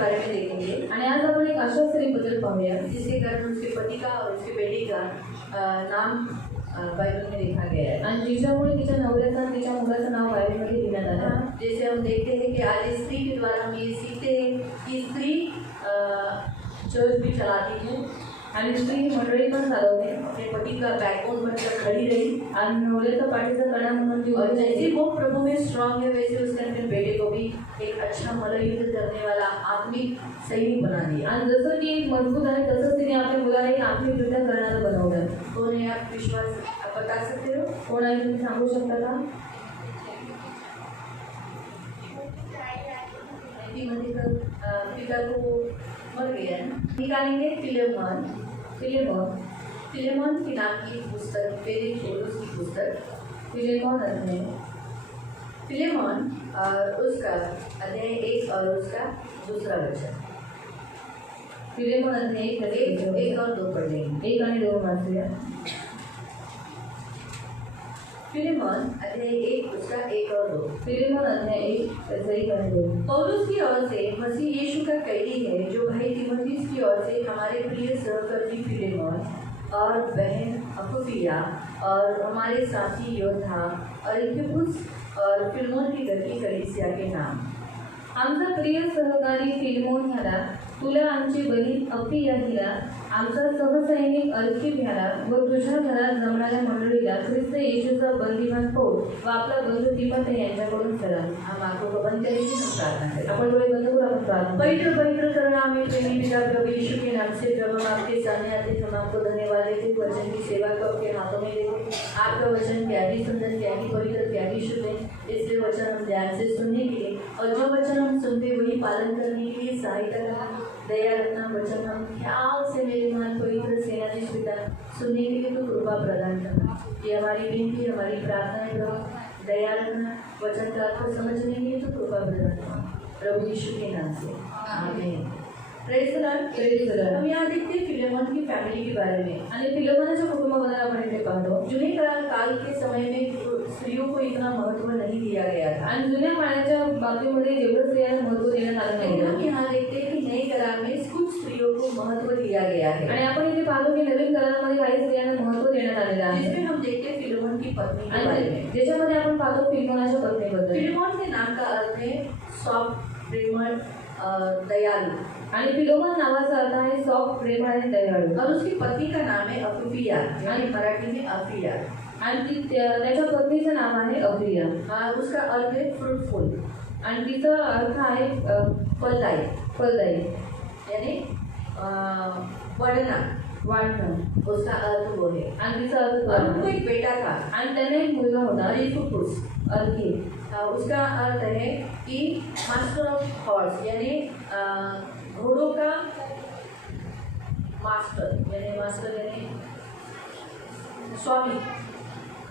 बारे में देखेंगे। आणि आज आपण एक अशा स्त्रीबद्दल पाहूया जिसके कारण उसके पति का और उसके बेटे का नाम बाइबल में लिखा गया है। आणि जिच्यामुळे तिच्या नवऱ्याचं आणि तिच्या मुलाचं नाव बायबलमध्ये लिहिण्यात आलं आहे। जैसे हम देखते हैं कि आज स्त्री के द्वारा हम ये सीखते हैं कि स्त्री चर्च भी चलाती है आणि स्त्री ही मंडळी पण चालवते, अपने पति का बैकबोन बनकर खड़ी रही आणि नवऱ्याचा पाठीचा कणा म्हणून ती और उभी जैसे राहिली। वो प्रभु में स्ट्रांग है वैसे उसने अपने बेटे को भी एक अच्छा मल्लयुद्ध करने वाला आत्मिक सैनिक बना दिया। आणि जसं ती एक मजबूत आहे तसंच तिने आपल्या मुलाला एक आत्मिक युद्ध करणारं बनवलं। कौन है आप विश्वास आप बता सकते हो? कोण आहे तुम्ही सांगू शकता का? नीतिमती का पिता को मर गया है। निकालेंगे फिलेमोन। फिलेमोन के नाम की पुस्तक पहली पौलुस की पुस्तक फिलेमोन अध्याय। फिलेमोन और उसका अध्याय 1 और उसका दूसरा वचन। फिलेमोन अध्याय 1 और 2 पढ़ लेंगे। 1 आणि 2 वाचूया। फिलेमोन अध्याय 1 उसका 1 और 2। फिलेमोन अध्याय 1 त्याचं 1 आणि 2। पौलुस की ओर से मसीह यीशु का कैदी है, जो भाई तीमुथियुस की ओर से हमारे प्रिय सहकर्मी फिलेमोन और बहन अपुफिया और हमारे साथी योद्धा अरिस्तर्खुस और फिलेमोन के घर की कलीसिया के नाम। आमचा प्रिय सहकारी फिलेमोन ह्याला, तुला आमची बहीण अपिया हिला, आमचा सहसैनिक अर्किप ह्याला व तुझ्या घरात जमणाऱ्या मंडळीला ख्रिस्त येशूचा बंदिवान पौल व आपला बंधू तीमोथी यांच्याकडून सलाम। हम आंखों को बंद करेंगे, हम प्रार्थना करें। आपण डोळे बंद करू, आपण प्रार्थना करू। पवित्र पवित्र करुणा में प्रेमी पिता प्रभु यीशु के नाम से प्रभु हम आपके सामने आते हैं। हम आपको धन्यवाद देते हैं वचन की सेवा को आपके हाथों में देते। आपका वचन क्या ही सुंदर, क्या ही पवित्र, क्या ही शुद्ध है, इसलिए वचन हम ध्यान से सुनने के लिए और जो वचन हम सुनते वही पालन करने के लिए सहायता करना, दया रखना। वचन हम ख्याल से मेरे मन पवित्र सेनाधीश पिता सुनने के लिए तो कृपा प्रदान करना। ये हमारी विनती, हमारी प्रार्थना है प्रभु, दया रखना। वचन का अर्थ समझने के लिए तो कृपा प्रदान करना, प्रभु यीशु के नाम से आमीन। Praise the Lord, praise the Lord. हम यहाँ देखते हैं फिलेमोन की फैमिली के बारे में। आणि फिलेमोनाच्या कुटुंबाबद्दल आपण इथे पाहतो। जुने काल के समय में स्त्रियों को इतना महत्व नहीं दिया गया था आणि जुन्या काळाच्या बाबतीमध्ये जेवढं स्त्रियांना महत्त्व देण्यात आलं लेकिन हम नाही। यहाँ देखते हैं कि नए करार में कुछ स्त्रियों को महत्व दिया गया है आणि आपण इथे पाहतो की नवीन करारामध्ये काही स्त्रियांना महत्त्व देण्यात आलेलं आहे। जिसमें हम देखते हैं फिलेमोन की पत्नी के बारे आणि में। ज्याच्यामध्ये आपण पाहतो फिलेमोनाच्या पत्नीबद्दल। फिलेमोन के नाम का अर्थ है सॉफ्ट, प्रेमळ, दयालु। आणि फिलेमोन नावाचा अर्थ आहे सॉफ्ट, प्रेमळ आणि दयाळू। और उसकी पत्नी का नाम है अपुफिया, यानी मराठी में अफिया। आणि त्याच्या पत्नीचं नाव आहे अफिया। उसका अर्थ है फ्रूटफुल आणि तिचा अर्थ आहे फलदायी, फलदायी, यानी बढ़ना, वाढणं, उसका अर्थ वो है। आणि तिचा अर्थ और उनको एक बेटा था, आणि त्याने एक मुलगा होता अरिस्तर्खुस। अर्की। उसका अर्थ है कि मास्टर ऑफ हॉर्स, यानी घोड़ों का मास्टर, यानी स्वामी,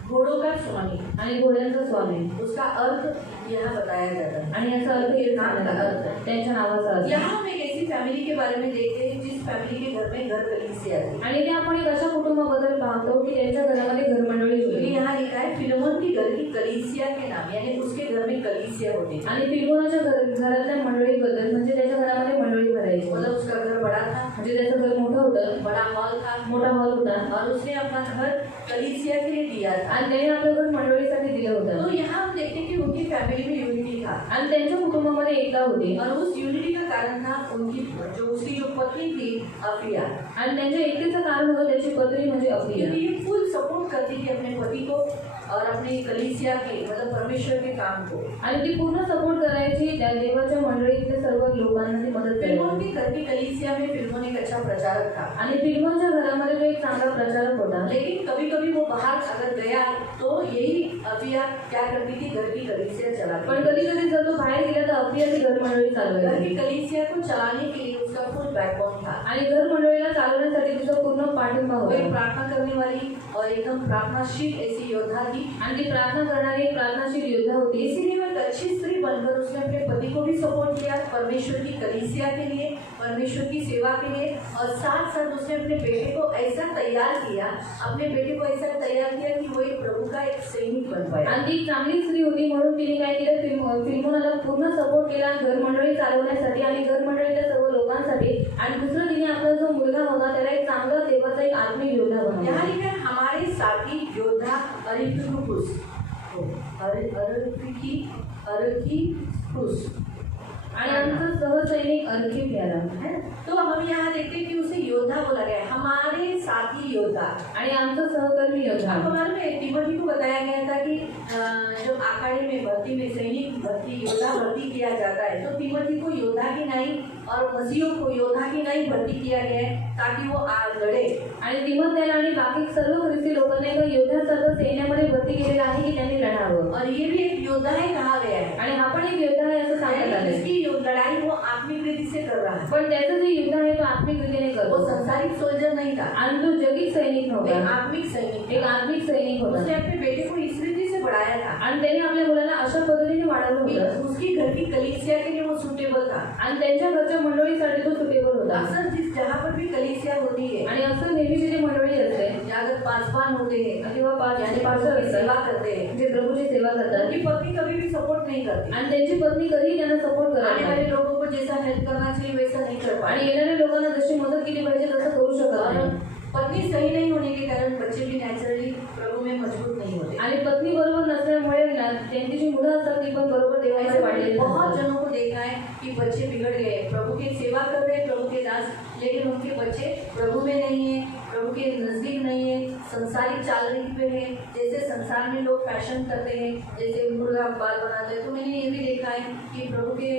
घोड़ों का स्वामी आणि घोड्यांचा स्वामी। उसका अर्थ यहाँ बताया जाता है। आणि याचा अर्थ हे नाम का अर्थ, त्यांच्या नावाचा अर्थ। यहाँ हम एक ऐसी फैमिली के बारे में देखते हैं जिस फैमिली के घर में घर कलीसिया थी। आणि ते आपण एक अशा कुटुंबाबद्दल पाहतो की त्यांच्या घरामध्ये घरमंडळी क्योंकि होती। यहाँ लिखा है फिलेमोन की घर की कलीसिया के नाम, यानी उसके घर में कलीसिया होती थी। आणि फिलेमोनाच्या घरातल्या मंडळीबद्दल म्हणजे त्याच्या घरामध्ये मंडळी भरायची। मतलब उसका घर बड़ा था, म्हणजे त्याचं घर मोठं होतं, बड़ा हॉल था, मोठा हॉल होता और उसने अपना घर कलीसिया के लिए दिया था। आणि त्याने आपलं घर मंडळीसाठी दिलं होतं। तो यहाँ हम देखते हैं कि उनकी फैमिली में यूनिटी था आणि त्यांच्या कुटुंबामध्ये एकता होती। और उस यूनिटी का कारण था उसकी जो पत्नी थी अफिया। आणि त्यांच्या एकतेचं कारण होतं त्याची पत्नी म्हणजे अफिया। क्योंकि ये फुल सपोर्ट करती थी अपने पति को और अपने कलीसिया के, मतलब परमेश्वर के काम को। आणि ती पूर्ण सपोर्ट करायची त्या देवाच्या मंडळीतल्या सर्व लोकांना ती मदत फिलेमोन करायची। की घर की कलीसिया में फिलेमोन एक अच्छा प्रचारक था, आणि फिलेमोनच्या घरामध्ये तो एक चांगला प्रचारक होता। लेकिन कभी कभी वो बाहर अगर गया तो यही अफिया क्या करती थी, घर की कलीसिया चलाती पण कधी कधी जर तो बाहेर गेला तर अफिया ती घर मंडळी घर चालवायची। की कलीसिया को चलाने के लिए उसका फुल बैकबोन था। आणि घर मंडळीला चालवण्यासाठी तिचा पूर्ण पाठिंबा वो एक होता। प्रार्थना करने वाली और एकदम प्रार्थनाशील ऐसी योद्धा थी। आणि ती प्रार्थना करणारी एक प्रार्थनाशील योद्धा होती। इसीलिए वो एक अच्छी स्त्री बनकर उसने अपने पति को भी सपोर्ट किया, परमेश्वर की कलीसिया के लिए, परमेश्वर की सेवा के लिए, और साथ साथ उसने अपने बेटे को ऐसा तैयार किया, अपने बेटे को ऐसा तैयार किया कि वो एक प्रभु का एक सैनिक बन पाया। आणि ती चांगली स्त्री होती म्हणून तिने काय केलं, फिल्मोनाला पूर्ण सपोर्ट केला घर मंडळी चालवण्यासाठी आणि घर मंडळीच्या सर्व लोकांसाठी। आणि दुसरं तिने आपला जो मुलगा होता त्याला एक चांगला देवाचा एक आत्मिक योद्धा बनवला। यहाँ लिखा है हमारे साथी योद्धा अरितुकुस, अरखीकुस, आणि आमचा सहसैनिक अर्की प्यारा है ना। तो हम यहाँ देखते हैं कि उसे योद्धा बोला गया है, हमारे साथी योद्धा। आणि आमचा सहकर्मी योद्धा। आपको मालूम है तिमोथी को बताया गया था कि जब अखाड़े में भर्ती में सैनिक भर्ती योद्धा भर्ती किया जाता है तो तिमोथी को योद्धा की नहीं और मसीहों को योद्धा की नहीं भर्ती किया गया है ताकि वो लढे। आणि तिमोथेला आणि बाकी सर्व ख्रिस्ती लोकांना एका योद्ध्यासारखं सैन्यामध्ये भरती केलेलं आहे की त्यांनी लढावं। और ये भी एक योद्धा है कहा गया है, आणि हा पण एक योद्धा आहे असं सांगण्यात आलंय। इसकी लड़ाई वो आत्मिक रीति से कर रहा है, पण त्याचं जे युद्ध आहे तो आत्मिक रीतीने वो करतो। संसारिक सोल्जर नहीं था, आणि तो जगिक सैनिक एक नव्हता, आत्मिक सैनिक एक आत्मिक सैनिक उसने होता। अपने बेटे को इस रीति से बढ़ाया था आणि त्याने आपल्या मुलाला अशा पद्धतीने वाढवलं कि होतं उसकी घर की कलीसिया के लिए वो सुटेबल था। आणि त्यांच्या घरच्या मंडळीसाठी तो सुटेबल होता। अक्सर जहाँ पर भी कलीसिया होती है, आणि असं नेहमीची जी मंडळी असते अगर पासवान होते हैं किंवा यानी पास्टर प्रभु की सेवा असतात करते हैं, जे प्रभूची सेवा करतात उनकी पत्नी कभी भी सपोर्ट नहीं करती, आणि त्यांची पत्नी कधीही त्यांना सपोर्ट करत आने नाही वाले लोगों को जैसा हेल्प करना चाहिए वैसा नहीं कर आणि पाती। येणाऱ्या लोकांना जशी मदत केली पाहिजे तसं करू शकत और नाही। पत्नी सही नहीं होने के कारण बच्चे भी नेचुरली प्रभु में मजबूत नहीं होते। आणि पत्नी बरोबर नसल्यामुळे त्यांची जी मुलं असतात ती पण बरोबर देवामध्ये ऐसे वाढलेली बहुत नसतात। जनों को देखा है कि बच्चे बिगड़ गए, प्रभु की सेवा कर रहे हैं, प्रभु के दास, लेकिन उनके बच्चे प्रभु में नहीं है, प्रभु के नजदीक नहीं है, संसारिक चालनी पे है। जैसे संसार में लोग फैशन करते हैं, जैसे मुर्गा बाल बनाते हैं, तो मैंने ये भी देखा है कि प्रभु के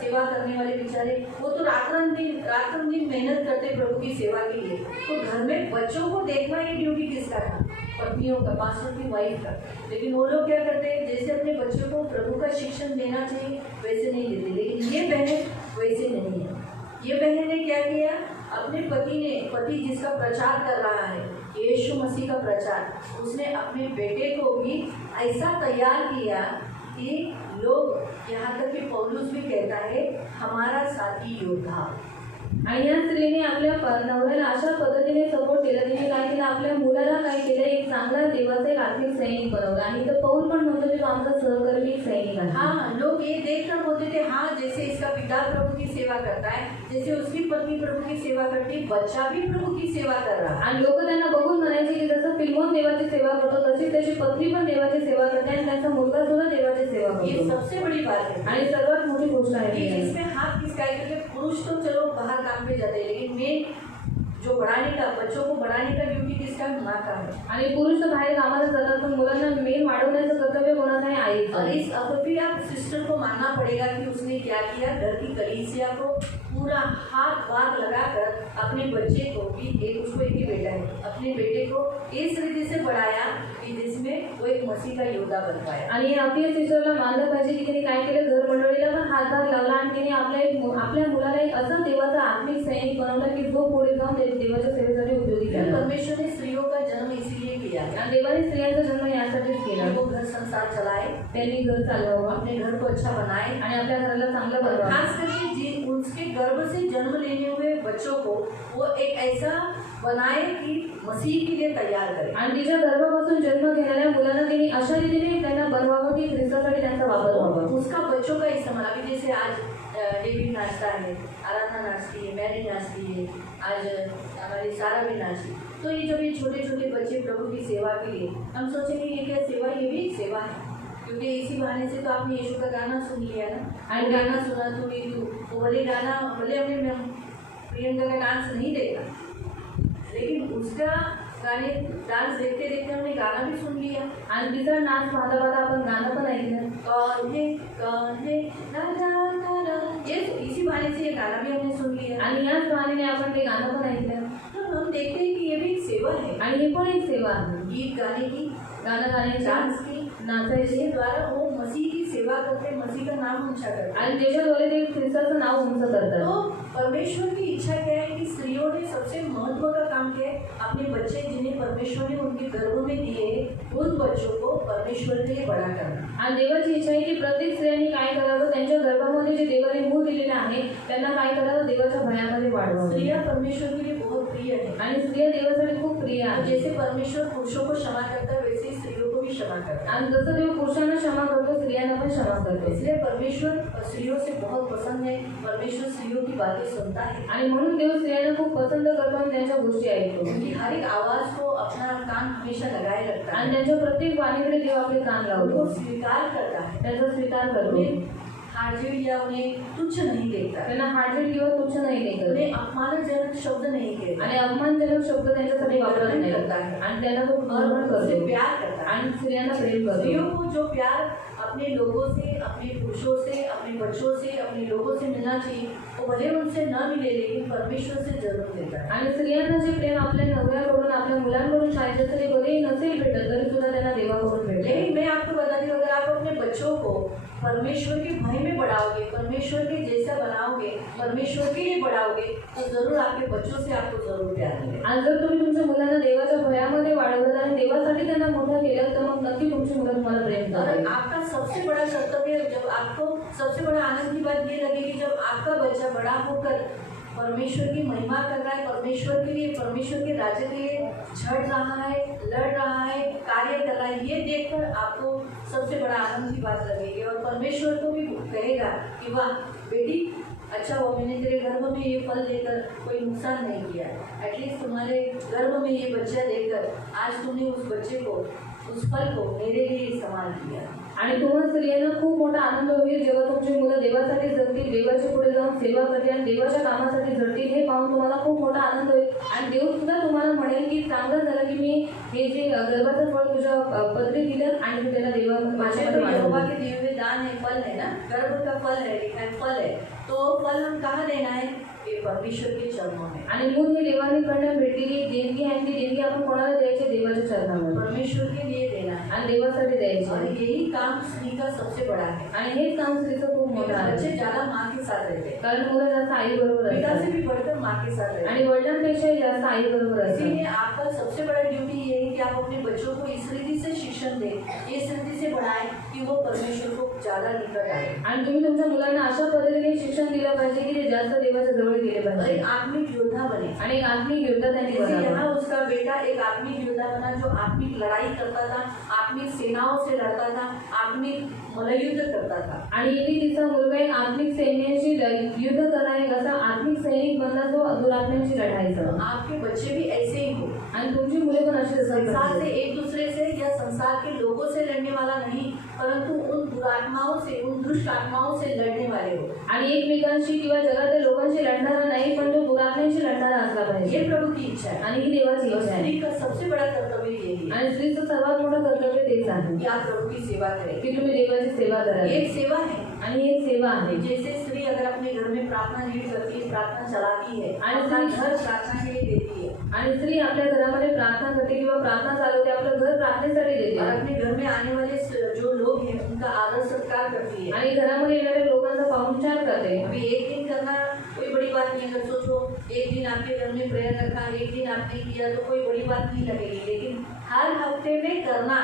सेवा करने वाले बेचारे वो तो रात दिन मेहनत करते प्रभु की सेवा के लिए। तो घर में बच्चों को देखना ये ड्यूटी किसका था? पत्नियों का, पास्टर की वाइफ का। लेकिन वो लोग क्या करते हैं, जैसे अपने बच्चों को प्रभु का शिक्षण देना चाहिए वैसे नहीं देते। लेकिन ये बहन वैसे नहीं है। ये बहन ने क्या किया, अपने पति जिसका प्रचार कर रहा है यीशु मसीह का प्रचार, उसने अपने बेटे को भी ऐसा तैयार किया कि लोग, यहाँ तक कि पौलुस भी कहता है हमारा साथी योद्धा। आणि या स्त्रीने आपल्या नवऱ्याला अशा पद्धतीने सपोर्ट केला, तिने काय केलं, आपल्या मुलाला काय केलं, एक चांगला देवाचा एक आत्मिक सैनिक बनवला। आणि तर पौल पण म्हणतो की तो आमचा सहकर्मी सैनिक आहे। हाँ, लोग ये देखकर बोलते थे हाँ जैसे इसका पिता प्रभु की सेवा करता है, जैसे उसकी पत्नी प्रभु की सेवा करती, बच्चा भी प्रभु की सेवा कर रहा है। आणि लोक त्यांना बघून म्हणायचे की जसं फिल्मोन देवाची सेवा करतो तशी त्याची पत्नी पण देवाची सेवा करते आणि त्यांचा मुलगा सुद्धा देवाची सेवा ये करतो। सबसे बड़ी बात है। आणि सर्वात मोठी गोष्ट आहे कि ती इसमें हाथ किसका है, क्योंकि पुरुष तो चलो बाहर काम पे जाते हैं, लेकिन मेन जो बढ़ाने का, बच्चों को बढ़ाने का ड्यूटी किसका, माँ का है। आणि पुरुष तर बाहेर कामाला जातात पण मुलांना मेन वाढवण्याचं कर्तव्य कोणाचं आहे, आईचं। और इस अभी आप सिस्टर को मानना पड़ेगा कि उसने क्या किया, घर की कलीसिया को पूरा हाथ वार लगाकर अपने बच्चे को भी, उसको एक ही बेटा है, अपने बेटे को इस रीति से बढ़ाया कि जिसमें वो एक मसीह का योद्धा बन पाया। आणि आपल्या सिस्टरला मानलं पाहिजे की तिने काय केलं, घर मंडळीला पण हातभार लावला आणि तिने आपल्या मुलाला एक असं देवाचा आत्मिक सैनिक बनवला की जो पुढे जाऊन देवाच्या सेवेसाठी उपयोगी झाला। परमेश्वर ने स्त्रियों का जन्म इसीलिए किया, आणि देवाने स्त्रियांचा जन्म यासाठीच केला, वो घर संसार चलाए, त्यांनी घर चालवावं, अपने घर को अच्छा बनाए आणि आपल्या घराला चांगलं बनवावं। खास करके उसके गर्भ से जन्म लेने हुए बच्चों को वो एक ऐसा बनाए कि मसीह के लिए तैयार करे। आणि तिच्या गर्भापासून जन्म घेणाऱ्या मुलांना तिने अशा रीतीने त्यांना बनवावं की ख्रिस्तासाठी त्यांचा वापर व्हावा। उसका बच्चों का इस्तेमाल, अभी जैसे आज डेविड नाचता है, आराधना नाचती है, मैरी नाचती है, आज हमारी सारा भी नाचती। तो ये जब ये छोटे छोटे बच्चे प्रभु की सेवा के लिए, हम सोचेंगे ये क्या सेवा, ये भी एक सेवा है, क्योंकि इसी बहाने से तो आपने यीशु का गाना सुन लिया ना। और गाना सुना तो भले गाना, भले हमने प्रियंका का डांस नहीं देखा, लेकिन उसका गाने डांस देखते देखते हमने गाना भी सुन लिया। आणि तिचा नाच पाहता पाहता आपण गाणं पण ऐकलं, कौन है राजा तारा, ये इसी बहाने से ये गाना भी हमने सुन लिया। आणि याच बहाण्याने आपण ते गाणं पण ऐकलं। तो हम देखते हैं कि ये भी एक सेवा है, आणि ही पण एक सेवा आहे, गीत गाने की, गाणं गाण्याची, डांस की, नाचायची, इसके द्वारा वो मसीह की सेवा सेवा करते, मसीह का नाम ऊंचा करते। आणि त्याच्याद्वारे ते ख्रिस्ताचं नाव उंच करतात। तो परमेश्वर की इच्छा क्या है कि स्त्रियों ने सबसे महत्व का काम किया है, अपने बच्चे जिन्हें परमेश्वर ने उनके गर्भ में दिए उन बच्चों को परमेश्वर के लिए बड़ा करना। आणि देवाची इच्छा आहे की प्रत्येक स्त्रियांनी काय करावं, त्यांच्या गर्भामध्ये जे देवाने मूल दिलेले आहे त्यांना काय करावं, देवाच्या भयामध्ये वाढवावं। स्त्रियां परमेश्वर के लिए बहुत प्रिय है आणि स्त्रिया देवासाठी खूप प्रिय आहेत। जैसे परमेश्वर पुरुषों को क्षमा करता है वैसे ही स्त्रियों को भी क्षमा करता है। आणि जसं देव पुरुषांना क्षमा करतो स्त्रियांना पण क्षमा करतो। इसलिए परमेश्वर स्त्रियों से बहुत पसंद है, परमेश्वर स्त्रियों की बातें सुनता है आणि म्हणून देव स्त्रियांना खूप पसंत करतो आणि त्यांच्या गोष्टी ऐकतो। उनकी हर एक आवाज को अपना कान हमेशा लगाए रखता आणि है, त्यांच्या प्रत्येक वाणीकडे देव आपले कान लावतो, उनको स्वीकार करता है, त्याचा स्वीकार करतो, उन्हें हाजिर या उन्हें तुच्छ नहीं देखता, त्यांना हाडजीड किंवा तुच्छ नाही देखत उन्हें अपमानजनक शब्द नहीं कहता आणि अपमानजनक शब्द त्यांच्यासाठी वापरत नाही आणि त्यांना तो ग्रहण और उनसे करतो प्यार करता है। आणि स्त्रियांना प्रेम स्त्रियों करतो। को जो प्यार अपने लोगों से, अपने पुरुषों से, अपने बच्चों से, अपने लोगों से मिलना चाहिए, वो भले उनसे न मिले लेकिन परमेश्वर से जरूर देता है। आणि स्त्रियांना जे प्रेम आपल्या नवऱ्याकडून आपल्या मुलांकडून पाहिजे तरी भलेही नसेल भेटत तरी सुद्धा त्यांना देवाकडून भेटते। लेकिन मैं आपको बताती हूँ, अगर आप अपने बच्चों को परमेश्वर के भय में बढ़ाओगे, परमेश्वर के जैसा बनाओगे, परमेश्वर के लिए बढ़ाओगे, तो जरूर आपके बच्चों से आपको जरूर प्यार मिलेगा। आणि जर तुम्ही तुमच्या मुलांना देवाच्या भयामध्ये वाढवलं आणि देवासाठी त्यांना मोठं केलं तर मग नक्की तुमची मुलं तुम्हाला प्रेम और करतील। आपका सबसे बड़ा कर्तव्य, जब आपको सबसे बड़ा आनंद की बात ये लगेगी जब आपका बच्चा बड़ा होकर परमेश्वर की महिमा कर रहा है, परमेश्वर के लिए, परमेश्वर के राज्य के लिए झड़ रहा है, लड़ रहा है, कार्य कर रहा है, ये देखकर आपको सबसे बड़ा आनंद की बात लगेगी और परमेश्वर को भी कहेगा कि वाह बेटी, अच्छा वो मैंने तेरे गर्भ में ये फल देकर कोई नुकसान नहीं किया, एटलीस्ट तुम्हारे गर्भ में ये बच्चा देकर आज तुमने उस बच्चे को, उस फल को मेरे लिए इस्तेमाल किया। आणि तुम्हा स्त्रियांना खूप मोठा आनंद होईल जेव्हा तुमची मुलं देवासाठी जगतील, देवाच्या पुढे जाऊन सेवा करतील आणि देवाच्या कामासाठी झटतील। हे पाहून तुम्हाला खूप मोठा आनंद होईल आणि देव सुद्धा तुम्हाला म्हणेल की चांगलं झालं की मी हे जे गर्भाचं फळ तुझ्या पदरी दिलं आणि तू त्याला देवा माझ्यामध्ये यहोवा वाढवलं। के दिए हुए दान है, फल है ना, गर्भ का फल है, लिखा है फल है, तो फल हम कहाँ देना है, ये परमेश्वर के चरणों में। आणि मूल हे देवाकडनं भेटलेली देणगी आहे, ती देणगी आपण कोणाला द्यायची, देवाच्या चरणामध्ये परमेश्वर के लिए देना है आणि देवासाठी द्यायची और आहे। यही काम स्त्री का सबसे बड़ा है। आणि हेच काम स्त्रीचं खूप मोठं बच्चे आहे, ज्यादा माँ के साथ रहते हैं, कारण मुलं जास्त आई बरोबर पिता से असतात भी बढ़कर माँ के साथ रहते आणि वडिलांपेक्षाही जास्त आई बरोबर हैं। असतात। इसीलिए आपका सबसे बड़ा ड्यूटी ये है कि आप अपने बच्चों को इस रीति से शिक्षण दें, इस रीति से बढ़ाएं कि वो परमेश्वर को ज्यादा निकट आए आणि तुम्ही तुमच्या मुलांना अशा पद्धतीने शिक्षण दिलं पाहिजे की ते जास्त देवाच्या जवळ गेले और पाहिजे एक आत्मिक योद्धा बने। आणि एक आत्मिक योद्धा त्यांनी जैसे बनावं। यहाँ उसका बेटा एक आत्मिक योद्धा बना जो आत्मिक लड़ाई करता था, आत्मिक सेनाओं से लड़ता था, आत्मिक मल्लयुद्ध करता था। आणि इथे तिचा मुलगा एक आत्मिक सैन्याची युद्ध करणारा एक असा आत्मिक सैनिक बनला जो दुरात्म्यांची लढाईचा। आपके बच्चे भी ऐसे ही हो, आणि तुमची मुले पण अशी संसार से एक दूसरे से या संसार के लोगों से लड़ने वाला नहीं, परंतु उन दुरात्माओं से, उन दुष्ट आत्माओं से लड़ने वाले हो। आणि एकमेकांशी किंवा जगातील लोकांशी लढणारा नाही पण तो दुरात्म्यांशी लढणारा असला पाहिजे। ये प्रभु की इच्छा है आणि ही देवाची और इच्छा आहे स्त्री का सबसे बड़ा कर्तव्य यही है आणि स्त्रीचं सर्वात मोठं कर्तव्य तेच आहे कि आप प्रभु की सेवा करें। की तुम्ही देवाची सेवा ये करावी एक सेवा है। आणि एक सेवा आहे। जैसे स्त्री अगर अपने घर में प्रार्थना लीड करती है, प्रार्थना चलाती है, आणि अपना स्त्री- घर प्रार्थना के लिए देती है आणि स्त्री आपल्या घरामध्ये प्रार्थना करते किंवा प्रार्थना चालवते, आपलं घर प्रार्थनेसाठी और देते अपने घर में आने वाले जो लोग हैं उनका आदर सत्कार करती है। आणि घरामध्ये येणाऱ्या लोकांचा पाहुणचार करते। अभी एक दिन करना कोई बड़ी बात नहीं, अगर सोचो एक दिन आपके घर में प्रेयर रखा, एक दिन आपने किया तो कोई बड़ी बात नहीं लगेगी, लेकिन हर हफ्ते में करना,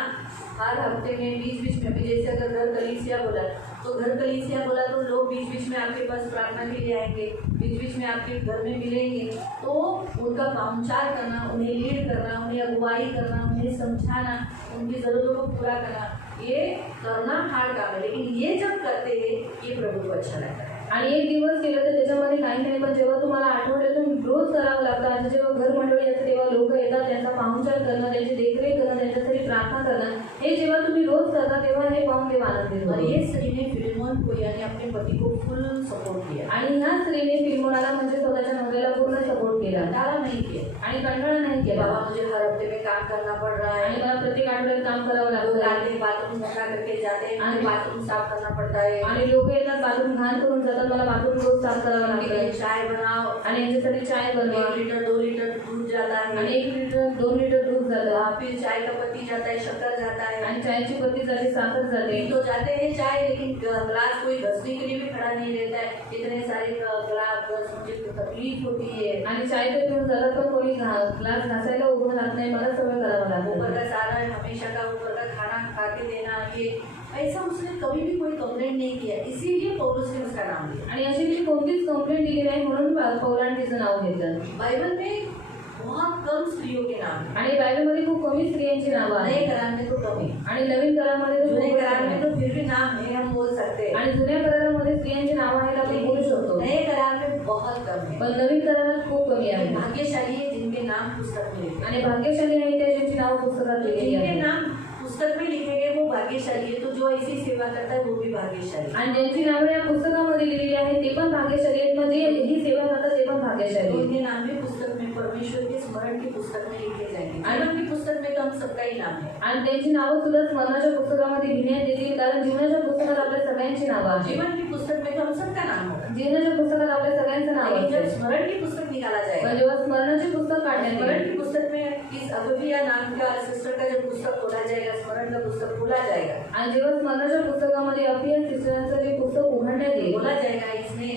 हर हफ्ते में बीच बीच में भी, जैसे अगर घर कलीसिया बोला तो घर कलीसिया बोला तो लोग बीच बीच में आपके पास प्रार्थना के लिए आएंगे, बीच बीच में आपके घर में मिलेंगे, तो उनका पाहुणचार करना, उन्हें लीड करना, उन्हें अगुवाई करना, उन्हें समझाना, उनकी ज़रूरतों को पूरा करना, ये करना हार्ड काम है, लेकिन ये जब करते हैं ये प्रभु को अच्छा लगता है। आणि एक दिवस केलं तर त्याच्यामध्ये काही नाही, पण जेव्हा तुम्हाला आठवड्यातून रोज करावं लागतं आणि जेव्हा घर मंडळी असते तेव्हा लोक येतात, त्यांचा पाहुणचार करणं, त्यांची देखरेख करणं, त्यांच्यासाठी प्रार्थना करणं, हे जेव्हा तुम्ही रोज करता तेव्हा हे पाहून देव आनंदित और होतो। ये स्त्री ने फिलिमोन को यानी अपने पति को फुल सपोर्ट किया आणि ह्या स्त्रीने फिल्मोनाला म्हणजे स्वतःच्या नवऱ्याला पूर्ण सपोर्ट केला कंटाला नहीं किया। आणि कंटाळा नाही केला बाबा मुझे हर हफ्ते में काम करना पड़ रहा है, आणि मला प्रत्येक आठवड्यात काम करावं लोग लागतं आते हैं बाथरूम गंदा करके जाते हैं, मुझे बाथरूम साफ करना पड़ता है, आणि लोक येतात बाथरूम घाण करून जातात मला बाथरूम रोज साफ करावं उनके लिए लागतं चाय बनाओ, आणि यांच्यासाठी चाय बनवा 1 लीटर 2 लीटर दूध जाता आणि है, 1 लिटर 2 लिटर दूध जातं फिर चाय का पत्ती जाता है, शक्कर जाता है, आणि चायची पत्ती जाते साखर जाते तो जाते हैं चाय, लेकिन ग्लास कोई घसने के लिए भी खड़ा नहीं रहता है, इतने सारे ग्लास मुझे तकलीफ होती है, आणि चाय तर घेऊन जातात पण कोणी ग्लास घासायला उभं राहत नाही मला सगळं करावं ऊपर लागतं का सारा हमेशा का ऊपर का खाना खा के देना, ये ऐसा उसने कभी भी कोई कंप्लेंट नहीं किया, इसीलिए पौलुस ने उसका नाम लिया। आणि अशी ती कोणतीच कंप्लेंट दिली नाही म्हणून पौराणिक तिचं नाव घेतलं बाइबल में बहुत कम स्त्रियों के नाम हैं, आणि बायबलमध्ये खूप कमी स्त्रियांची नावं नए आहेत करार में तो कम है, आणि नवीन करारामध्ये तर जुने खूपच करार में आहेत. तो फिर भी नाम है, हम बोल सकते हैं, आणि जुन्या करारामध्ये स्त्रियांची नावं आहेत आपण बोलू शकतो नए करार में बहुत कम है। पण नवीन करारात खूप कमी आहे भाग्यशाली है जिनके नाम पुस्तक में लिखे, आणि भाग्यशाली आहे त्या ज्यांची नाव पुस्तकात लिहिलेली जिनके आहेत नाम पुस्तक में लिखे गए वो भाग्यशाली है, तो जो ऐसी सेवा करता है वो भी भाग्यशाली है। आणि ज्यांची नावं या पुस्तकामध्ये लिहिलेली आहेत ते पण भाग्यशाली आहेत म्हणजे ही सेवा करतात ते पण भाग्यशाली तो आहेत. उनके नाम भी पुस्तक में परमेश्वर के स्मरण की पुस्तक में लिखे जाएंगे, जीवन की पुस्तक में तो हम सबका ही नाम है, आणि त्यांची नावं सुद्धा स्मरणाच्या पुस्तकामध्ये लिहिण्यात येतील कारण जीवनाच्या पुस्तकात आपल्या सगळ्यांची नावं आहेत जीवन की पुस्तक में तो हम सबका नाम होगा, जीवनाच्या पुस्तकात आपल्या सगळ्यांचं नाव लेकिन जब असते स्मरण की पुस्तक निकाला जाएगा, पण जेव्हा स्मरणाचे पुस्तक काढण्यात स्मरण येईल की पुस्तक में इस अगविया नाम का सिस्टर का जब पुस्तक खोला जाएगा, स्मरण का पुस्तक खोला जाएगा, आणि जेव्हा स्मरणाच्या पुस्तकामध्ये अपिया सिस्टरांचं जे पुस्तक उघडण्यात येईल बोला जाएगा इसने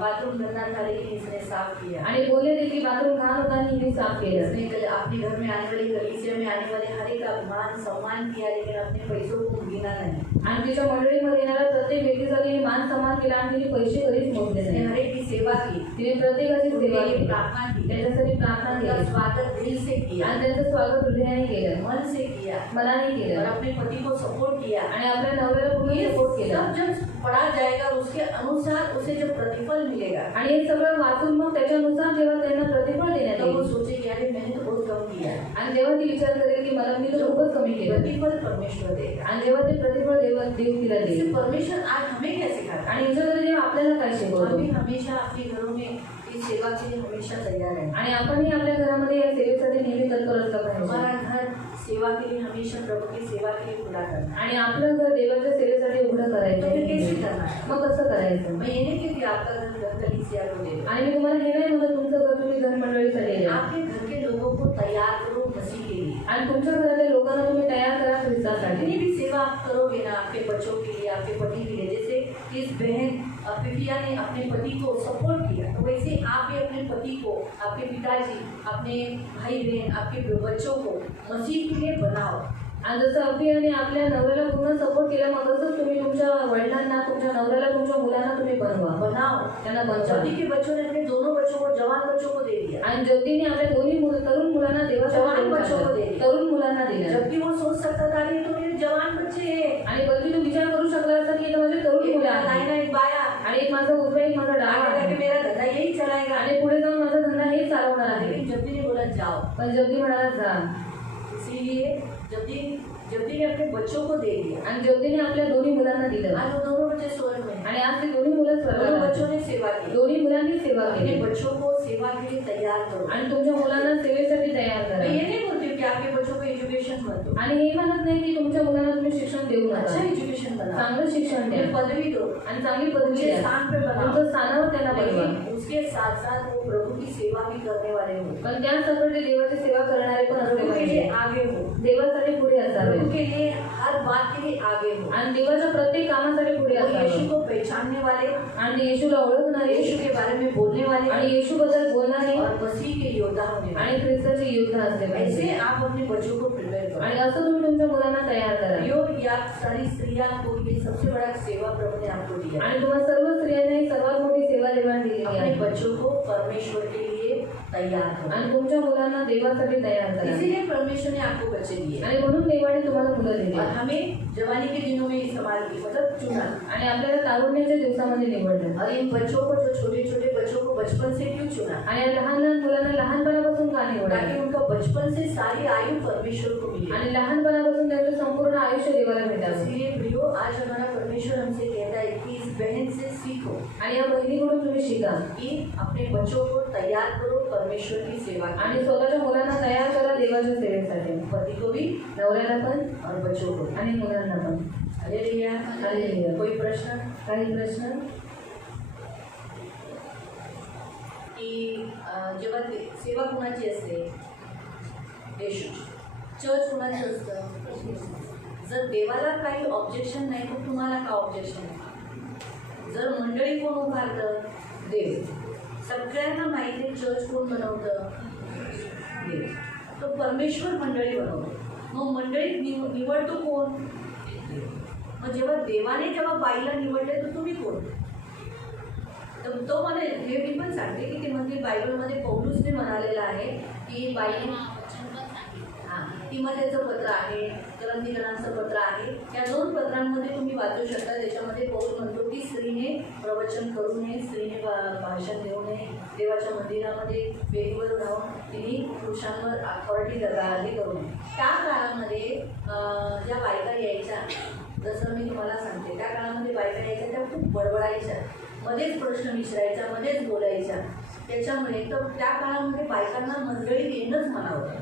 बाथरूम गंदा था लेकिन इसने साफ किया, आणि बोलले ते की बाथरूम घाण होता आणि हिने साफ केलं इसने अपने घर में आने वाली कलीसिया में आने वाले हर एक का मान सम्मान किया, लेकिन अपने पैसों को गिना नहीं, आणि तिच्या मंडळीमध्ये येणाऱ्या प्रत्येक व्यक्तीचा तिने मान सन्मान केला आणि तिने पैसे कधीच मोजले इसने नाही हर एक की सेवा की, तिने प्रत्येकाची सेवा उनके लिए केली प्रार्थना की, त्याच्यासाठी प्रार्थना उनका केली स्वागत दिल से किया, आणि त्यांचं स्वागत हृदयाने केलं मन से किया, मनाने और केलं अपने पति को सपोर्ट किया, आणि आपल्या नवऱ्याला पूर्ण ये सपोर्ट केला सब जब पढ़ा जाएगा और उसके अनुसार उसे जब प्रतिफल मिलेगा, आणि हे सगळं वाचून मग त्याच्यानुसार जेव्हा त्यांना प्रतिफळ देण्यात तो वो येईल सोचेगी अरे मैंने तो बहुत कम किया, आणि जेव्हा ती विचार करेल की मला मी तर खूपच कमी केलं प्रतिफल परमेश्वर देगा। आणि जेव्हा ते प्रतिफळ देव तिला इससे देईल परमेश्वर आज हमें क्या सिखाता है, आणि ह्याच्यामध्ये जेव्हा आपल्याला काय हम शिकवतो भी हमेशा अपने घरों में इस सेवा के लिए हमेशा तैयार है, आणि आपणही आपल्या घरामध्ये या सेवेसाठी नेहमी तत्पर असलं पाहिजे हमारा घर सेवा के लिए हमेशा प्रभु की सेवा के लिए खुला करना है। आणि आपलं घर देवाच्या सेवेसाठी उघडं तो फिर कैसे करायचं करना है? मग कसं करायचं मैं ये नहीं कहती आपका घर कलीसिया को दे दो, आणि मी तुम्हाला हे नाही म्हणत तुमचं घर तुम्ही घर मंडळीसाठी द्या आपके घर के लोगों को तैयार करो मसीह के लिए। आणि तुमच्या घरातल्या लोकांना तुम्ही तयार करा ख्रिस्तासाठी जितनी भी सेवा आप करोगे ना आपके बच्चों के लिए, आपके पति के लिए, जैसे इस बहन पिफिया ने अपने पति को सपोर्ट किया, तो वैसे आप भी अपने पति को, आपके पिताजी, अपने भाई बहन, आपके बच्चों को मसीह के लिए बनाओ। आणि जसं अभियाने आपल्या नवऱ्याला पूर्ण सपोर्ट केला मग तसंच तुम्ही तुमच्या वडिलांना तुमच्या नवऱ्याला तुमच्या मुलांना तुम्ही बनाओ। त्यांना बनवा जबकि के बच्चों ने अपने दोनों बच्चों को, जवान बच्चों को दे दिया, आणि जगदीने आपल्या दोन्ही तरुण मुलांना जवान बच्चों को दे दिया। तरुण मुलांना दिलं जबकि वो सोच सकता था कि ये तो मेरे जवान बच्चे हैं, आणि बल्कि तू विचार करू शकला असता की हे तर माझे तरुण एक मुलं मेरा आहेत दाहिना एक बाया, आणि एक माझा उजवा एक माझा डावा आगे आहे जाके मेरा धंधा यही चलाएगा। आणि पुढे जाऊन माझा धंदा हेच चालवणार आहे लेकिन जब्दी ने बोला जाओ, पण जगदी म्हणाला जा इसीलिए जब्दी ने अपने बच्चों को दे दिया। आणि जगदीने आपल्या दोन्ही मुलांना दिलं आज वो दोनों बच्चे स्वर्ग में हैं। आणि आज ते दोन्ही मुलं दोनों स्वर्गात बच्चों आहेत. ने सेवा की, दोन्ही मुलांनी सेवा अपने केली बच्चों को सेवा के लिए तैयार करो। आणि तुमच्या मुलांना सेवेसाठी तयार मैं करा ये नहीं बोलती हूँ कि आपके बच्चों को एजुकेशन मत दो, आणि हे म्हणत नाही की तुमच्या मुलांना तुम्ही शिक्षण देऊ अच्छा नका एजुकेशन बनाओ, चांगलं शिक्षण द्या उन्हें पदवी दो, आणि चांगली पदवी उनके द्या स्थान पे बनाओ, तुमच्या स्थानावर त्यांना बनवा लेकिन उसके साथ साथ वो प्रभु की सेवा भी करने वाले हो, पण त्या सकट ते देवाची सेवा करणारे पण असले प्रभु के लिए पाहिजे आगे हो, देवासाठी पुढे असावे प्रभु के लिए हर बात के लिए आगे हो, आणि देवाच्या प्रत्येक कामासाठी पुढे वो यीशु असावे को पहचानने वाले, आणि येशूला ओळखणारे यीशु के बारे में बोलने वाले आणि येशूबद्दल बोलणारे और मसीह के योद्धा होने वाले। आणि ख्रिस्ताचे युद्ध असले पाहिजे ऐसे आप अपने बच्चों को प्रिपेयर करो। आणि असं तुम्ही तुमच्या मुलांना तयार करा योग या सारी स्त्रियां को ये सबसे बड़ा सेवा प्रभु ने आपको दिया, आणि तुम्हाला सर्व स्त्रियांना ही सर्वात मोठी सेवा देवाण दिलेली अपने आहे बच्चों को परमेश्वर के लिए तैयार करो। आणि तुमच्या मुलांना देवासाठी तयार करा इसीलिए परमेश्वर ने आपको बच्चे दिए आणि म्हणून देवाने तुम्हाला मुलं दिली और हमें जवानी के दिनों में इस्तेमाल की, मतलब चुना। आणि आपल्याला तारुण्याच्या दिवसामध्ये निवडलं. और इन बच्चों को, जो छोटे छोटे बच्चों को बचपन से क्यों चुना? आणि या लहान लहान मुलांना लहानपणापासून का ताकि निवडलं? उनका बचपन से सारी आयु परमेश्वर को मिले। आणि लहानपणापासून त्यांचं संपूर्ण आयुष्य देवाला भेटावं. इसलिए प्रियो, आज हमारा परमेश्वर हमसे कहता है कि इस बहन से सीखो आणि या बहिणीकडून तुम्ही शिका कि अपने बच्चों को तैयार करो परमेश्वर की सेवा के आणि स्वतःच्या मुलांना तयार करा देवाच्या सेवेसाठी. लिए। पति को भी नवऱ्याला पण और बच्चों को भी। आणि मुलांना पण. हालेलुया। हालेलुया. कोई प्रश्न? काही प्रश्न? की जेव्हा सेवा कुणाची असते? येशूची. चर्च कुणाचं असतं? जर देवाला काही ऑब्जेक्शन नाही तर तुम्हाला का ऑब्जेक्शन आहे? जर मंडळी कोण उभारतं? देव. सगळ्यांना माहिती आहे चर्च कोण बनवतं? देव. तो परमेश्वर मंडळी बनवतो. मग मंडळीत निवडतो कोण? मग जेव्हा देवाने जेव्हा बाईला निवडले तर तुम्ही कोण? तर तो म्हणे, हे मी पण सांगते की ते म्हणजे बायबलमध्ये पौलुसने म्हणालेलं आहे की बाई, हां, तिमोथेचं पत्र आहे, गलातीकरांचं पत्र आहे. या 2 पत्रांमध्ये तुम्ही वाचू शकता. त्याच्यामध्ये पौल म्हणतो की स्त्रीने प्रवचन करू नये, स्त्रीने भाषण देऊ नये, देवाच्या मंदिरामध्ये वेगवेगळं राहून तिने पुरुषांवर अथॉरिटी हे करू नये. त्या काळामध्ये ज्या बायका यायच्या, जसं मी तुम्हाला सांगते, त्या काळामध्ये बायका यायच्या त्या खूप बडबडायच्या, मध्येच प्रश्न विचारायच्या, मध्येच बोलायच्या. त्याच्यामुळे तर त्या काळामध्ये बायकांना मंडळीत येणंच मना होतं.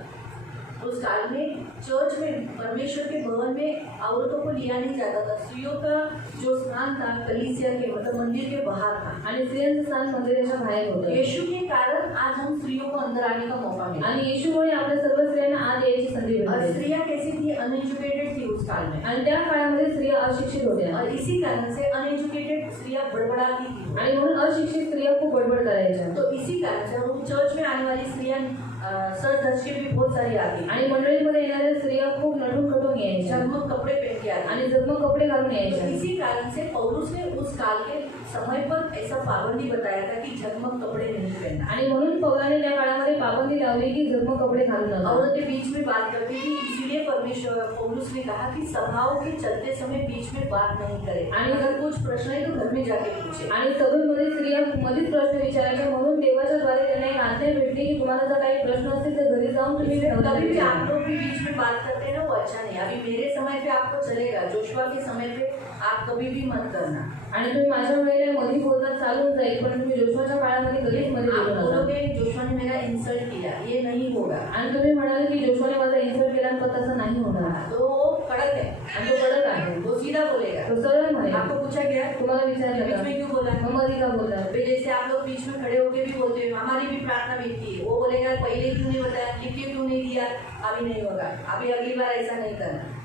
उस काल में चर्च में, परमेश्वर के भवन में औरतों को लिया नहीं जाता था. स्त्रियों का जो स्थान था कलीसिया के, मतलब मंदिर के बाहर था. आणि स्त्रियांचं स्थान मंदिराच्या बाहेर होतं. यीशु के कारण आज हम स्त्रियों को अंदर आने का मौका मिला. आणि येशूमुळे आपल्या सर्व स्त्रियांना आत यायची संधी और भेटली. स्त्रियां कैसी थी? अनएजुकेटेड थी उस काल में. आणि त्या काळामध्ये स्त्रिया अशिक्षित होत्या. और इसी कारण से अनएजुकेटेड स्त्रियां बड़बड़ाती थी. आणि म्हणून अशिक्षित स्त्रिया खूप बडबड करायच्या. तो इसी कारण से हम चर्च में आने वाली स्त्रियां सर धज के भी बहुत सारी आती. आणि मंडळीमध्ये येणाऱ्या स्त्रिया खूप नटून खटून यायच्या झगमग कपड़े पहन के आती. आणि जगमग कपडे घालून तो यायच्या. इसी कारण से पौलुस ने उस काल के समय पर ऐसा पाबंदी बताया था कि झगमग कपड़े नहीं पहनना. आणि म्हणून पौलाने त्या काळामध्ये पाबंदी लावली की जगमग कपडे घालू नका. औरतें बीच में बात करती थी, इसीलिए परमेश्वर पौलुस ने कहा कि सभाओं के चलते समय बीच में बात नहीं करे. आणि अगर कुछ प्रश्न है तो घर में जाके पूछे. आणि सभेमध्ये स्त्रिया मध्येच प्रश्न विचारायच्या. म्हणून देवाच्या द्वारे त्यांना एक आज्ञा भेटली की तुम्हाला जर काही प्रश्न असतील तर घरी जाऊन तुम्ही कभी भी आप लोग भी बीच में बात करते हैं ना, वो अच्छा नहीं. अभी मेरे समय पे आपको चलेगा, जोशुआ के समय पे आप कभी भी मत करना. आणि तुम्ही माझ्या वेळेला मध्ये बोलता चालून जाईल, पण तुम्ही जोशुआच्या काळामध्ये कधीच मध्ये आप बोलू नका. बोलोगे जोशुआ ने मेरा इंसल्ट किया, ये नहीं होगा. आणि तुम्ही म्हणाले की जोशुआने माझा इन्सल्ट केला, पण तसं नाही होणार. तो वो कड़क है, आणि तो कडक आहे, वो सीधा बोलेगा. तो सरळ म्हणेल. आपको पूछा गया तुम्हाला विचारलं बीच का? में क्यों बोला? मग मध्ये का बोलला? फिर जैसे आप लोग बीच में खड़े होके भी बोलते हो, हमारी भी प्रार्थना बीतती है, वो बोलेगा पहले क्यों नहीं बताया, लिख के क्यों नहीं दिया, अभी नहीं होगा, अभी अगली बार ऐसा नहीं करना.